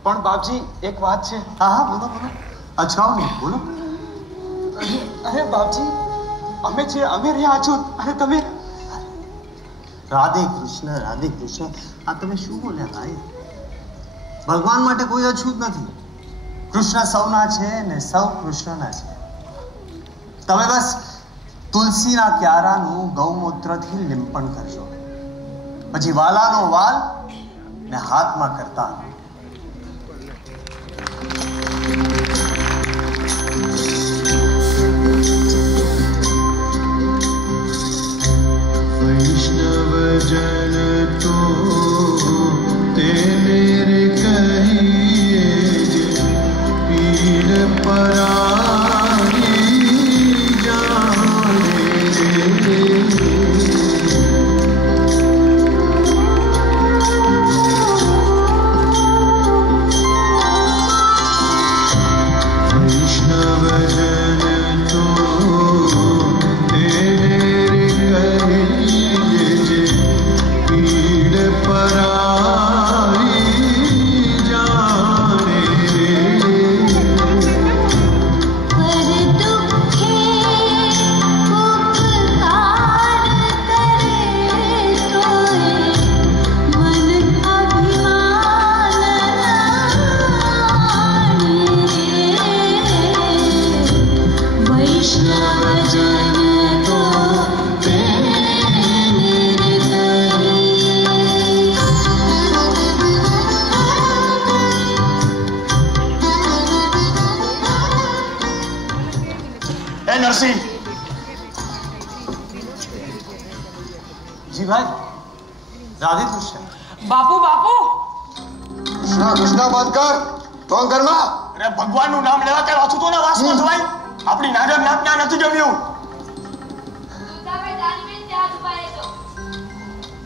પણ બાપજી એક વાત છે. હા હા, બોલો બોલો, અચકાવ નહીં, બોલો. અરે બાપજી, અમે રહ્યા અછૂત અને તમે રાધે કૃષ્ણ, રાધે કૃષ્ણ. આ તમે શું બોલ્યા ભાઈ? ભગવાન માટે કોઈ અછૂત નથી. કૃષ્ણ સૌના છે ને સૌ કૃષ્ણના છે. તમે બસ તુલસીના ક્યારાનું ગૌમૂત્રથી લીંપણ કરજો, પછી વાલાનો વાલ ને હાથમાં કરતા. जन तो तेरे कहिए पीर पराई जाने. वैष्णव जन નરસિંહ, જી ભાઈ, રાધે કૃષ્ણ. બાપુ બાપુ કૃષ્ણ બંધ કર. કોણ ઘરમાં? અરે ભગવાનનું નામ લેવા કે અછૂતોના વાસમાં જવાય? આપણી નાગર નાતના નથી જમ્યું. દુધાભાઈ દાનવીર ત્યાં જ ઉભા રહેજો.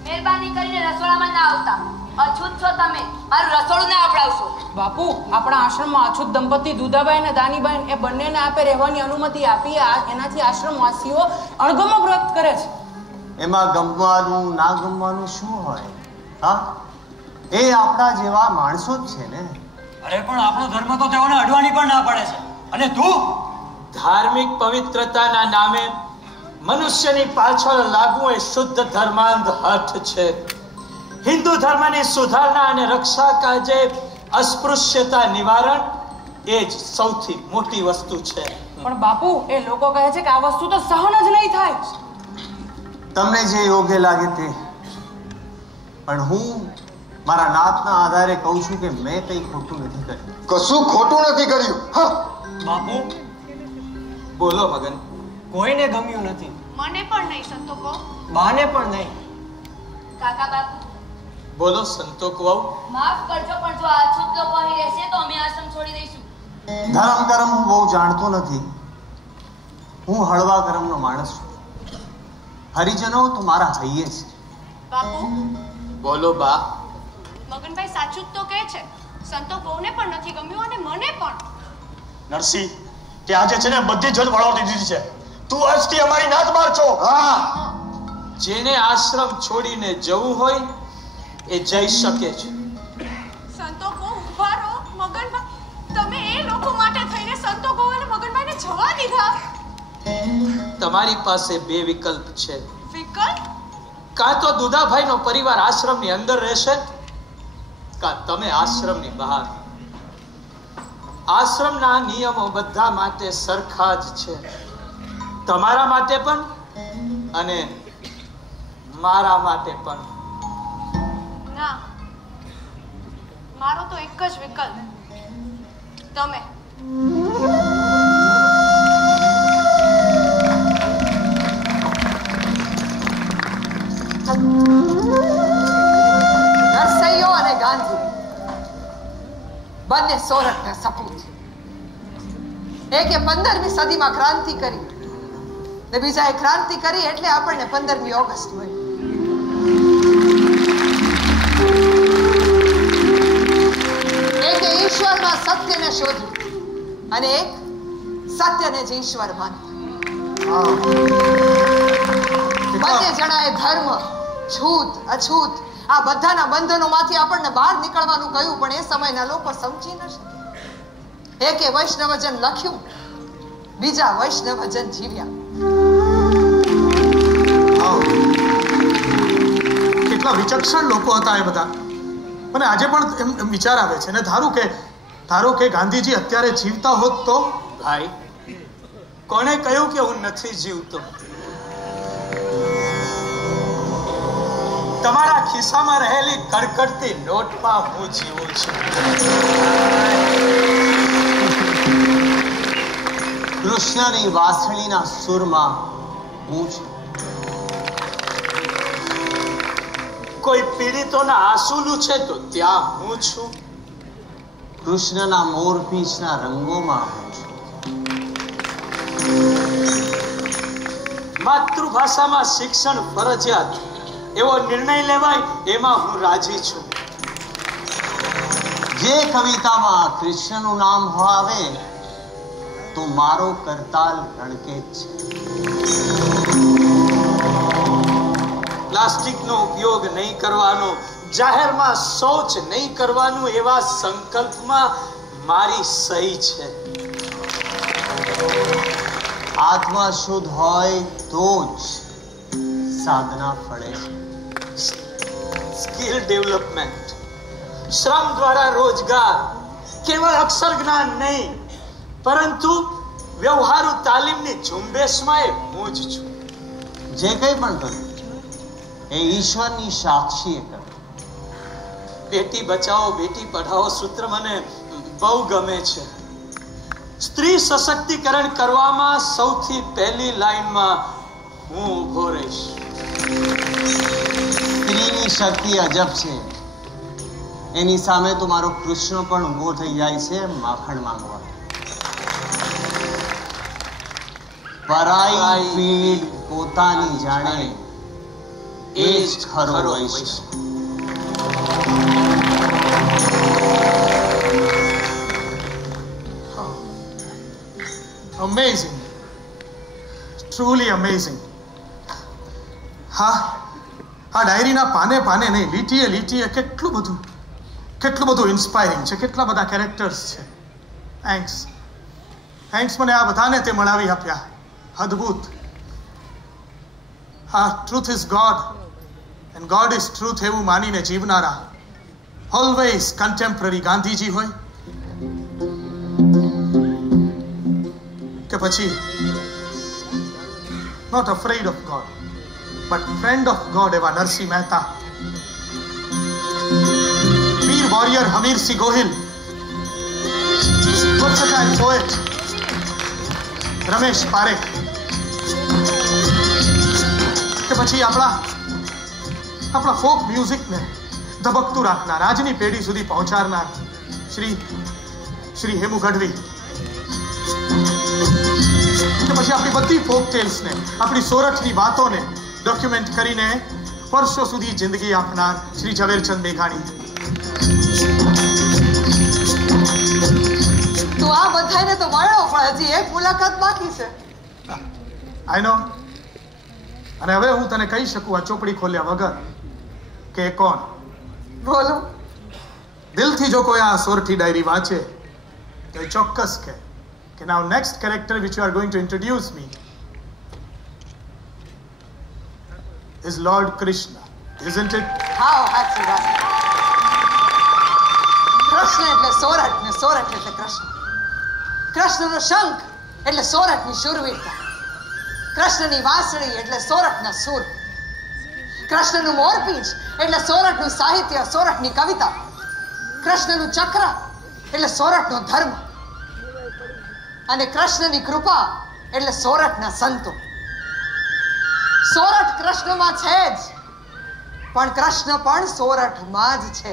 મહેરબાની કરીને રસોડામાં ના આવતા. અછૂત છો તમે, મારું રસોડું ના અપડાવશો. બાપુ, આપણા આશ્રમમાં અછૂત દંપતી દુધાબાઈ અને દાનીબાઈ એ બંનેને આપે રહેવાની અનુમતિ આપી. એનાથી આશ્રમવાસીઓ અણગમો વ્રત કરે છે. એમાં ગમવાનું ના ગમવાનું શું હોય? હા, એ આપણા જેવા માણસો જ છે ને. અરે પણ આપણો ધર્મ તો તેઓને અડવાની પણ ના પડે છે. અને તું ધાર્મિક પવિત્રતાના નામે મનુષ્યની પાછળ લાગવું એ શુદ્ધ ધર્માંધ હઠ છે. હિન્દુ ધર્મની સુધારણા અને રક્ષા કાજે અસ્પૃશ્યતા નિવારણ એ જ સૌથી મોટી વસ્તુ છે. પણ બાપુ, એ લોકો કહે છે કે આ વસ્તુ તો સહન જ નહીં થાય. તમને જે યોગ્ય લાગે તે. પણ હું મારા નાતના આધારે કહું છું કે મેં કંઈ ખોટું નથી કર્યું. કશું ખોટું નથી કર્યું. હા, બાપુ, બોલો મગન. કોઈને ગમ્યું નથી. મને પણ નહીં સંતોકો. બાને પણ નહીં. કાકા બાપુ, બોલો સંતોક વહુ. માફ કરજો, પણ જો આ અછૂત લોકો અહીં રહેશે તો અમે આશ્રમ છોડી દઈશું. ધર્મ કર્મ હું બહુ જાણતો નથી. હું હળવા કર્મનો માણસ છું. હરિજનો તો મારા હૈયે છે. બાપુ, બોલો બા. મગનભાઈ સાચું જ તો કહે છે. સંતોક બહુને પણ નથી ગમ્યું અને મને પણ. નરસિંહ, તે આજે છે ને બધી જ વળાવતી દીધી છે. તું આજથી અમારી નાત બાર છો. હા, જેને આશ્રમ છોડીને જવું હોય એ જઈ શકે છે. સંતોક બહુ ઊભા રહો. મગનભાઈ, તમે એ લોકો માટે થઈને સંતોક બહુ અને મગનભાઈને જવા દીધા. તમારી પાસે બે વિકલ્પ છે. વિકલ્પ? કાં તો દુધાભાઈનો પરિવાર આશ્રમની અંદર રહેશે, કાં તમે આશ્રમની બહાર. આશ્રમના નિયમો બધા માટે સરખા જ છે. તમારા માટે પણ અને મારા માટે પણ. ના, મારો તો એક જ વિકલ્પ, તમે. નરસૈયો અને ગાંધી બંને સોરઠના સપૂત. એકે 15મી સદીમાં ક્રાંતિ કરી ને બીજાએ ક્રાંતિ કરી એટલે આપણને 15મી ઓગસ્ટ મળી. એકે ઈશ્વરમાં સત્યને શોધ્યું અને એક સત્યને જ ઈશ્વર માન્યું. બંને જણાએ ધર્મ, છૂત, અછૂત આ બધાના બંધનોમાંથી આપણને બહાર નીકળવાનું કહ્યું, પણ એ સમયના લોકો સમજી ન શક્યા. એકે વૈષ્ણવજન લખ્યું, બીજા વૈષ્ણવજન જીવ્યા. કેટલા વિચક્ષણ લોકો હતા એ બધા. મને આજે પણ એમ વિચાર આવે છે. ને ધારો કે ગાંધીજી અત્યારે જીવતા હોત તો. ભાઈ, કોણે કહ્યું કે હું નથી જીવતો? તમારા ખિસ્સામાં રહેલી કડકડતી નોટમાં હું જીવું છું. કૃષ્ણની વાંસળીના સુરમાં હું છું. કોઈ પીડિતોના આંસુ લૂછે તો ત્યાં હું છું. કૃષ્ણના મોરપીંછના રંગોમાં હું છું. માતૃભાષામાં શિક્ષણ ફરજિયાત એવો નિર્ણય લેવાય એમાં હું રાજી છું. જે કવિતામાં કૃષ્ણનું નામ આવે તો મારો કરતાલ રણકે જ છે. પ્લાસ્ટિકનો ઉપયોગ નહીં કરવાનો, જાહેરમાં શૌચ નહીં કરવાનું એવા સંકલ્પમાં મારી સહી છે. આત્મા શુદ્ધ હોય તો જ સાધના ફળે છે. સ્કિલ ડેવલપમેન્ટ, શ્રમ દ્વારા રોજગાર, કેવળ અક્ષર જ્ઞાન નહીં પરંતુ વ્યવહારુ તાલીમની ઝુંબેશમાં એ હું જ છું. જે કંઈ પણ કરું એ ઈશ્વરની સાક્ષીએ કરું. બેટી બચાવો બેટી પઢાઓ સૂત્ર મને બહુ ગમે છે, સ્ત્રી સશક્તિકરણ કરવામાં સૌથી પહેલી લાઈનમાં હું ઊભો રહીશ. સ્ત્રીની શક્તિ અજબ છે. એની સામે તો મારો કૃષ્ણ પણ ઊભો થઈ જાય છે માખણ માંગવા. પરાઈ પીડ પોતાની જાણે એ જ ખરો વૈશ્ય. Amazing. Truly amazing. હા આ ડાયરીના પાને પાને નહીં, લીટીએ લીટીએ કેટલું બધું ઇન્સ્પાયરિંગ છે, કેટલા બધા કેરેક્ટર્સ છે. થેન્ક્સ મને આ બધાને તે મળાવી આપ્યા. અદ્ભુત. હા, truth is God and God is truth એવું માનીને જીવનારા ઓલવેઝ કન્ટેમ્પરરી ગાંધીજી હોય કે પછી not afraid of God but friend of God એવા નરસિંહ મહેતા, વીર warrior Hamirsinh Gohil, versatile poet Ramesh Parekh, કે પછી આપણા ફોક મ્યુઝિકને ધબકતું રાખનાર, આજની પેઢી સુધી પહોંચાડનાર શ્રી હેમુ ગઢવી, કે પછી આપણી બધી ફોક ટેલ્સને, આપણી સોરઠની વાતોને ડોક્યુમેન્ટ કરીને વર્ષો સુધી જિંદગી આપનાર શ્રી ઝવેરચંદ મેઘાણી. તો આ બધાને તો મળ્યો પણ હજી એક મુલાકાત બાકી છે. આઈ નો. અને હવે હું તને કહી શકું આ ચોપડી ખોલ્યા વગર કે કોણ. બોલો. દિલથી જો કોઈ આ સોરઠી ડાયરી વાંચે તો એ ચોક્કસ કે now next character which you are going to introduce me is Lord Krishna, isn't it? હા, સાચી વાત. કૃષ્ણ એટલે સોરઠ ને સોરઠ એટલે કૃષ્ણ. કૃષ્ણનો શંખ એટલે સોરઠની શૂરવીરતા. કૃષ્ણની વાંસળી એટલે સોરઠના સૂર. કૃષ્ણનું મોરપીંછ એટલે સોરઠનું સાહિત્ય, સોરઠની કવિતા. કૃષ્ણનું ચક્ર એટલે સોરઠનો ધર્મ. અને કૃષ્ણની કૃપા એટલે સોરઠના સંતો. સોરઠ કૃષ્ણમાં છે જ, પણ કૃષ્ણ પણ સોરઠમાં જ છે.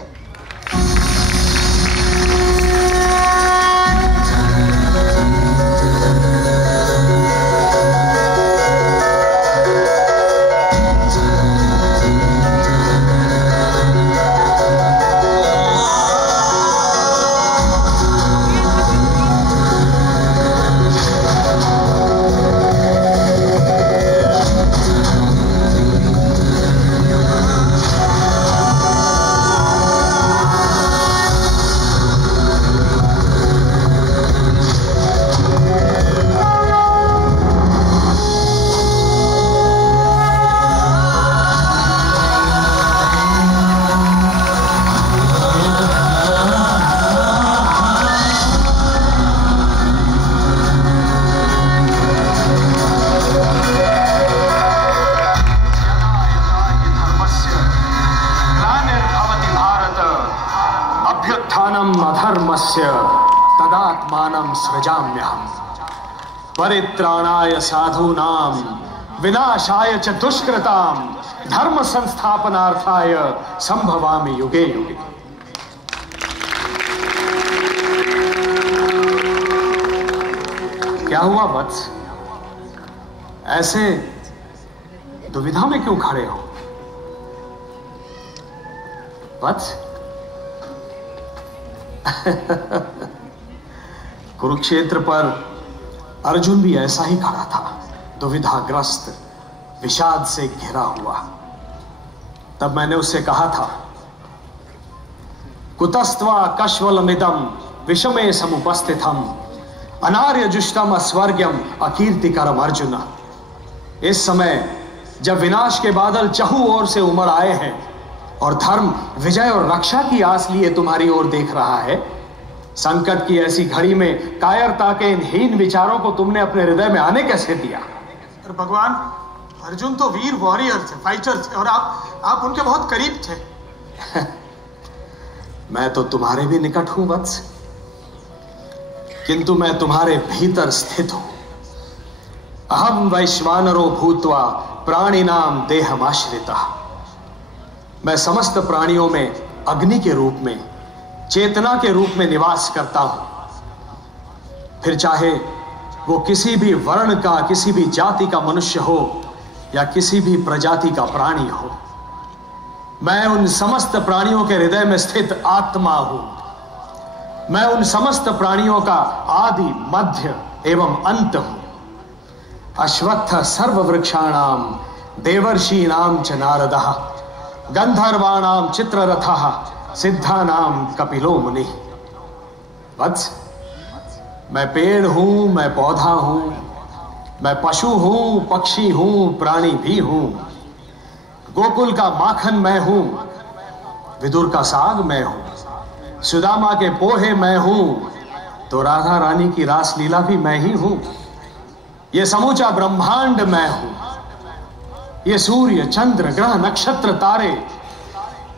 तदात्मानं सृजाम्यहम् परित्राणाय साधूनां विनाशाय च दुष्कृतां धर्म संस्थापनार्थाय संभवामि युगे युगे. क्या हुआ वत्स? ऐसे दुविधा में क्यों खड़े हो वत्स? कुरुक्षेत्र पर अर्जुन भी ऐसा ही खड़ा था, दुविधाग्रस्त, विषाद से घिरा हुआ. तब मैंने उससे कहा था, कुतस्त्वा कश्वलमिदं विषमे समुपस्थितम अनार्य जुष्टम अस्वर्ग्यम अकीर्तिकरम अर्जुन. इस समय जब विनाश के बादल चहु ओर से उमड़ आए हैं और धर्म विजय और रक्षा की आस लिए तुम्हारी ओर देख रहा है, संकट की ऐसी घड़ी में कायरता के इन हीन विचारों को तुमने अपने हृदय में आने कैसे दिया? अरे भगवान, अर्जुन तो वीर वॉरियर थे, फाइटर थे, और आप उनके बहुत करीब थे. मैं तो तुम्हारे भी निकट हूं वत्स. किंतु मैं तुम्हारे भीतर स्थित हूं। अहम वैश्वानरो भूत्वा प्राणिनाम देहमाश्रिता। मैं समस्त प्राणियों में अग्नि के रूप में, चेतना के रूप में निवास करता हूं। फिर चाहे वो किसी भी वर्ण का, किसी भी जाति का मनुष्य हो या किसी भी प्रजाति का प्राणी हो, मैं उन समस्त प्राणियों के हृदय में स्थित आत्मा हूं। मैं उन समस्त प्राणियों का आदि, मध्य एवं अंत हूं। अश्वत्थ सर्ववृक्षाणाम देवर्षीणाम च नारदः गंधर्वाणाम चित्ररथः सिद्धानाम कपिलो मुनि। वत्स, मैं पेड़ हूं, मैं पौधा हूं, मैं पशु हूं, पक्षी हूं, प्राणी भी हूं। गोकुल का माखन मैं हूं, विदुर का साग मैं हूं, सुदामा के पोहे मैं हूं, तो राधा रानी की रासलीला भी मैं ही हूं। यह समूचा ब्रह्मांड मैं हूं। ये सूर्य, चंद्र, ग्रह, नक्षत्र, तारे,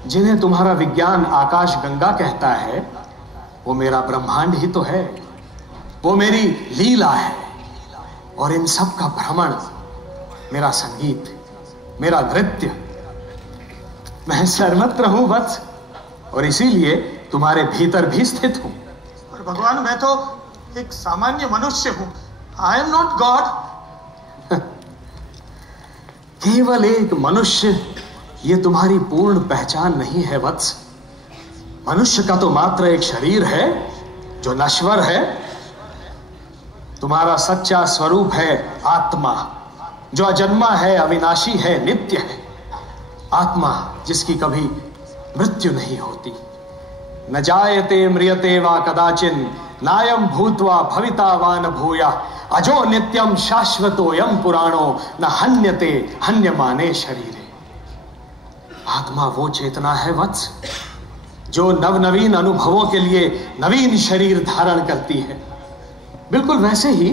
जिन्हें तुम्हारा विज्ञान आकाश गंगा कहता है, वो मेरा ब्रह्मांड ही तो है। वो मेरी लीला है। और इन सब का भ्रमण मेरा संगीत, मेरा नृत्य। मैं सर्वत्र हूं वत्स, और इसीलिए तुम्हारे भीतर भी स्थित हूं। पर भगवान, मैं तो एक सामान्य मनुष्य हूं। I am not God. केवल एक मनुष्य, ये तुम्हारी पूर्ण पहचान नहीं है वत्स। मनुष्य का तो मात्र एक शरीर है जो नश्वर है। तुम्हारा सच्चा स्वरूप है आत्मा, जो अजन्मा है, अविनाशी है, नित्य है। आत्मा जिसकी कभी मृत्यु नहीं होती। न जायते म्रियते वा कदाचिन नायम भूत्वा भविता वा न भूया अजो नित्यम शाश्वतोयम पुराणो न हन्यते हन्यमाने शरीरे। आत्मा वो चेतना है वत्स, जो नवनवीन अनुभवों के लिए नवीन शरीर धारण करती है। बिल्कुल वैसे ही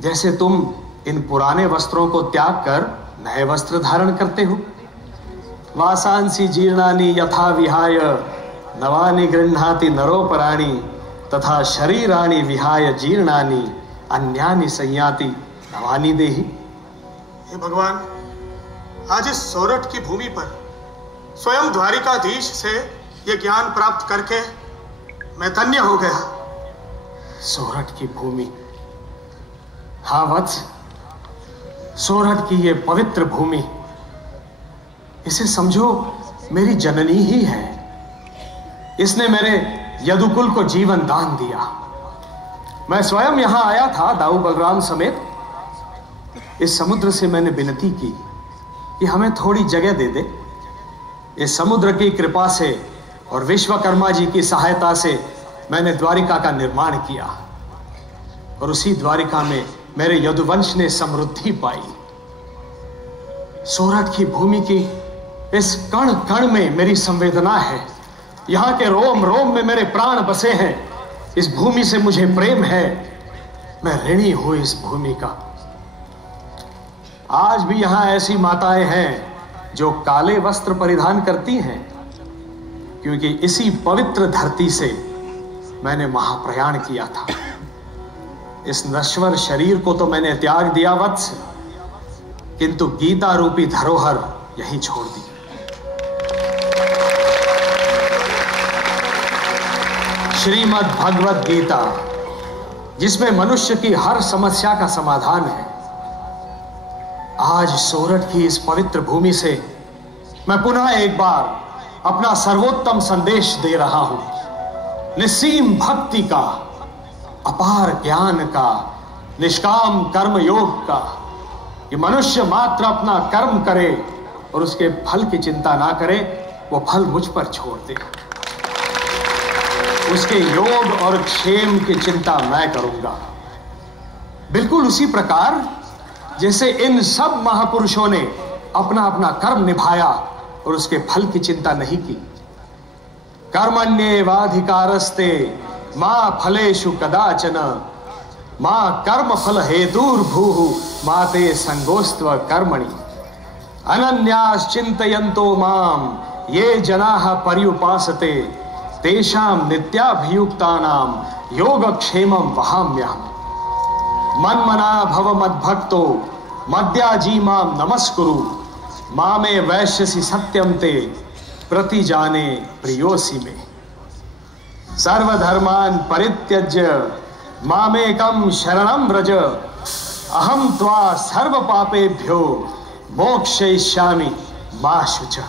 जैसे तुम इन पुराने वस्त्रों को त्याग कर नए वस्त्र धारण करते हो। वासांसी जीर्णानि यथा विहाय नवानि गृह्णाति नरोपराणि तथा शरीराणि विहाय जीर्णानि अन्यानि संयाति नवानि देहि। हे भगवान, आज इस सोरठ की भूमि पर स्वयं द्वारिकाधीश से ये ज्ञान प्राप्त करके मैं धन्य हो गया। सोरठ की भूमि, हाँ वत्स, सोरठ की ये पवित्र भूमि, इसे समझो मेरी जननी ही है। इसने मेरे यदुकुल को जीवन दान दिया। मैं स्वयं यहां आया था दाऊ बलराम समेत। इस समुद्र से मैंने विनती की कि हमें थोड़ी जगह दे दे। इस समुद्र की कृपा से और विश्वकर्मा जी की सहायता से मैंने द्वारिका का निर्माण किया, और उसी द्वारिका में मेरे यदुवंश ने समृद्धि पाई। सोरठ की भूमि की इस कण कण में मेरी संवेदना है। यहां के रोम रोम में मेरे प्राण बसे हैं। इस भूमि से मुझे प्रेम है। मैं ऋणी हूं इस भूमि का। आज भी यहां ऐसी माताएं हैं जो काले वस्त्र परिधान करती हैं, क्योंकि इसी पवित्र धरती से मैंने महाप्रयाण किया था। इस नश्वर शरीर को तो मैंने त्याग दिया वत्स, किंतु गीता रूपी धरोहर यहीं छोड़ दी। श्रीमद् भगवद गीता, जिसमें मनुष्य की हर समस्या का समाधान है, आज सोरठ की इस पवित्र भूमि से मैं पुनः एक बार अपना सर्वोत्तम संदेश दे रहा हूं। निस्सीम भक्ति का, अपार ज्ञान का, निष्काम कर्म योग का। कि मनुष्य मात्र अपना कर्म करे और उसके फल की चिंता ना करे, वो फल मुझ पर छोड़ दे। उसके योग और क्षेम की चिंता मैं करूंगा। बिल्कुल उसी प्रकार जैसे इन सब महापुरुषों ने अपना अपना कर्म निभाया और उसके फल की चिंता नहीं की। कर्मण्येवाधिकारस्ते मां फलेषु कदाचन मां कर्म फल हेतुर्भूः माते संगोस्त्व कर्मणि अनन्याश्चिन्तयन्तो मां ये जनाः पर्युपासते तेषां नित्याभियुक्तानां योगक्षेमं वहाम्यहम्। मन्मना भव मद्भक्तो मद्याजी मां नमस्कुरु। मामे वैश्यसि सत्यं ते प्रतिजाने प्रियोसि मे। सर्वधर्मान् परित्यज्य मामेकं शरणं व्रज। अहं त्वा सर्वपापेभ्यो मोक्षयिष्यामि मा शुचः।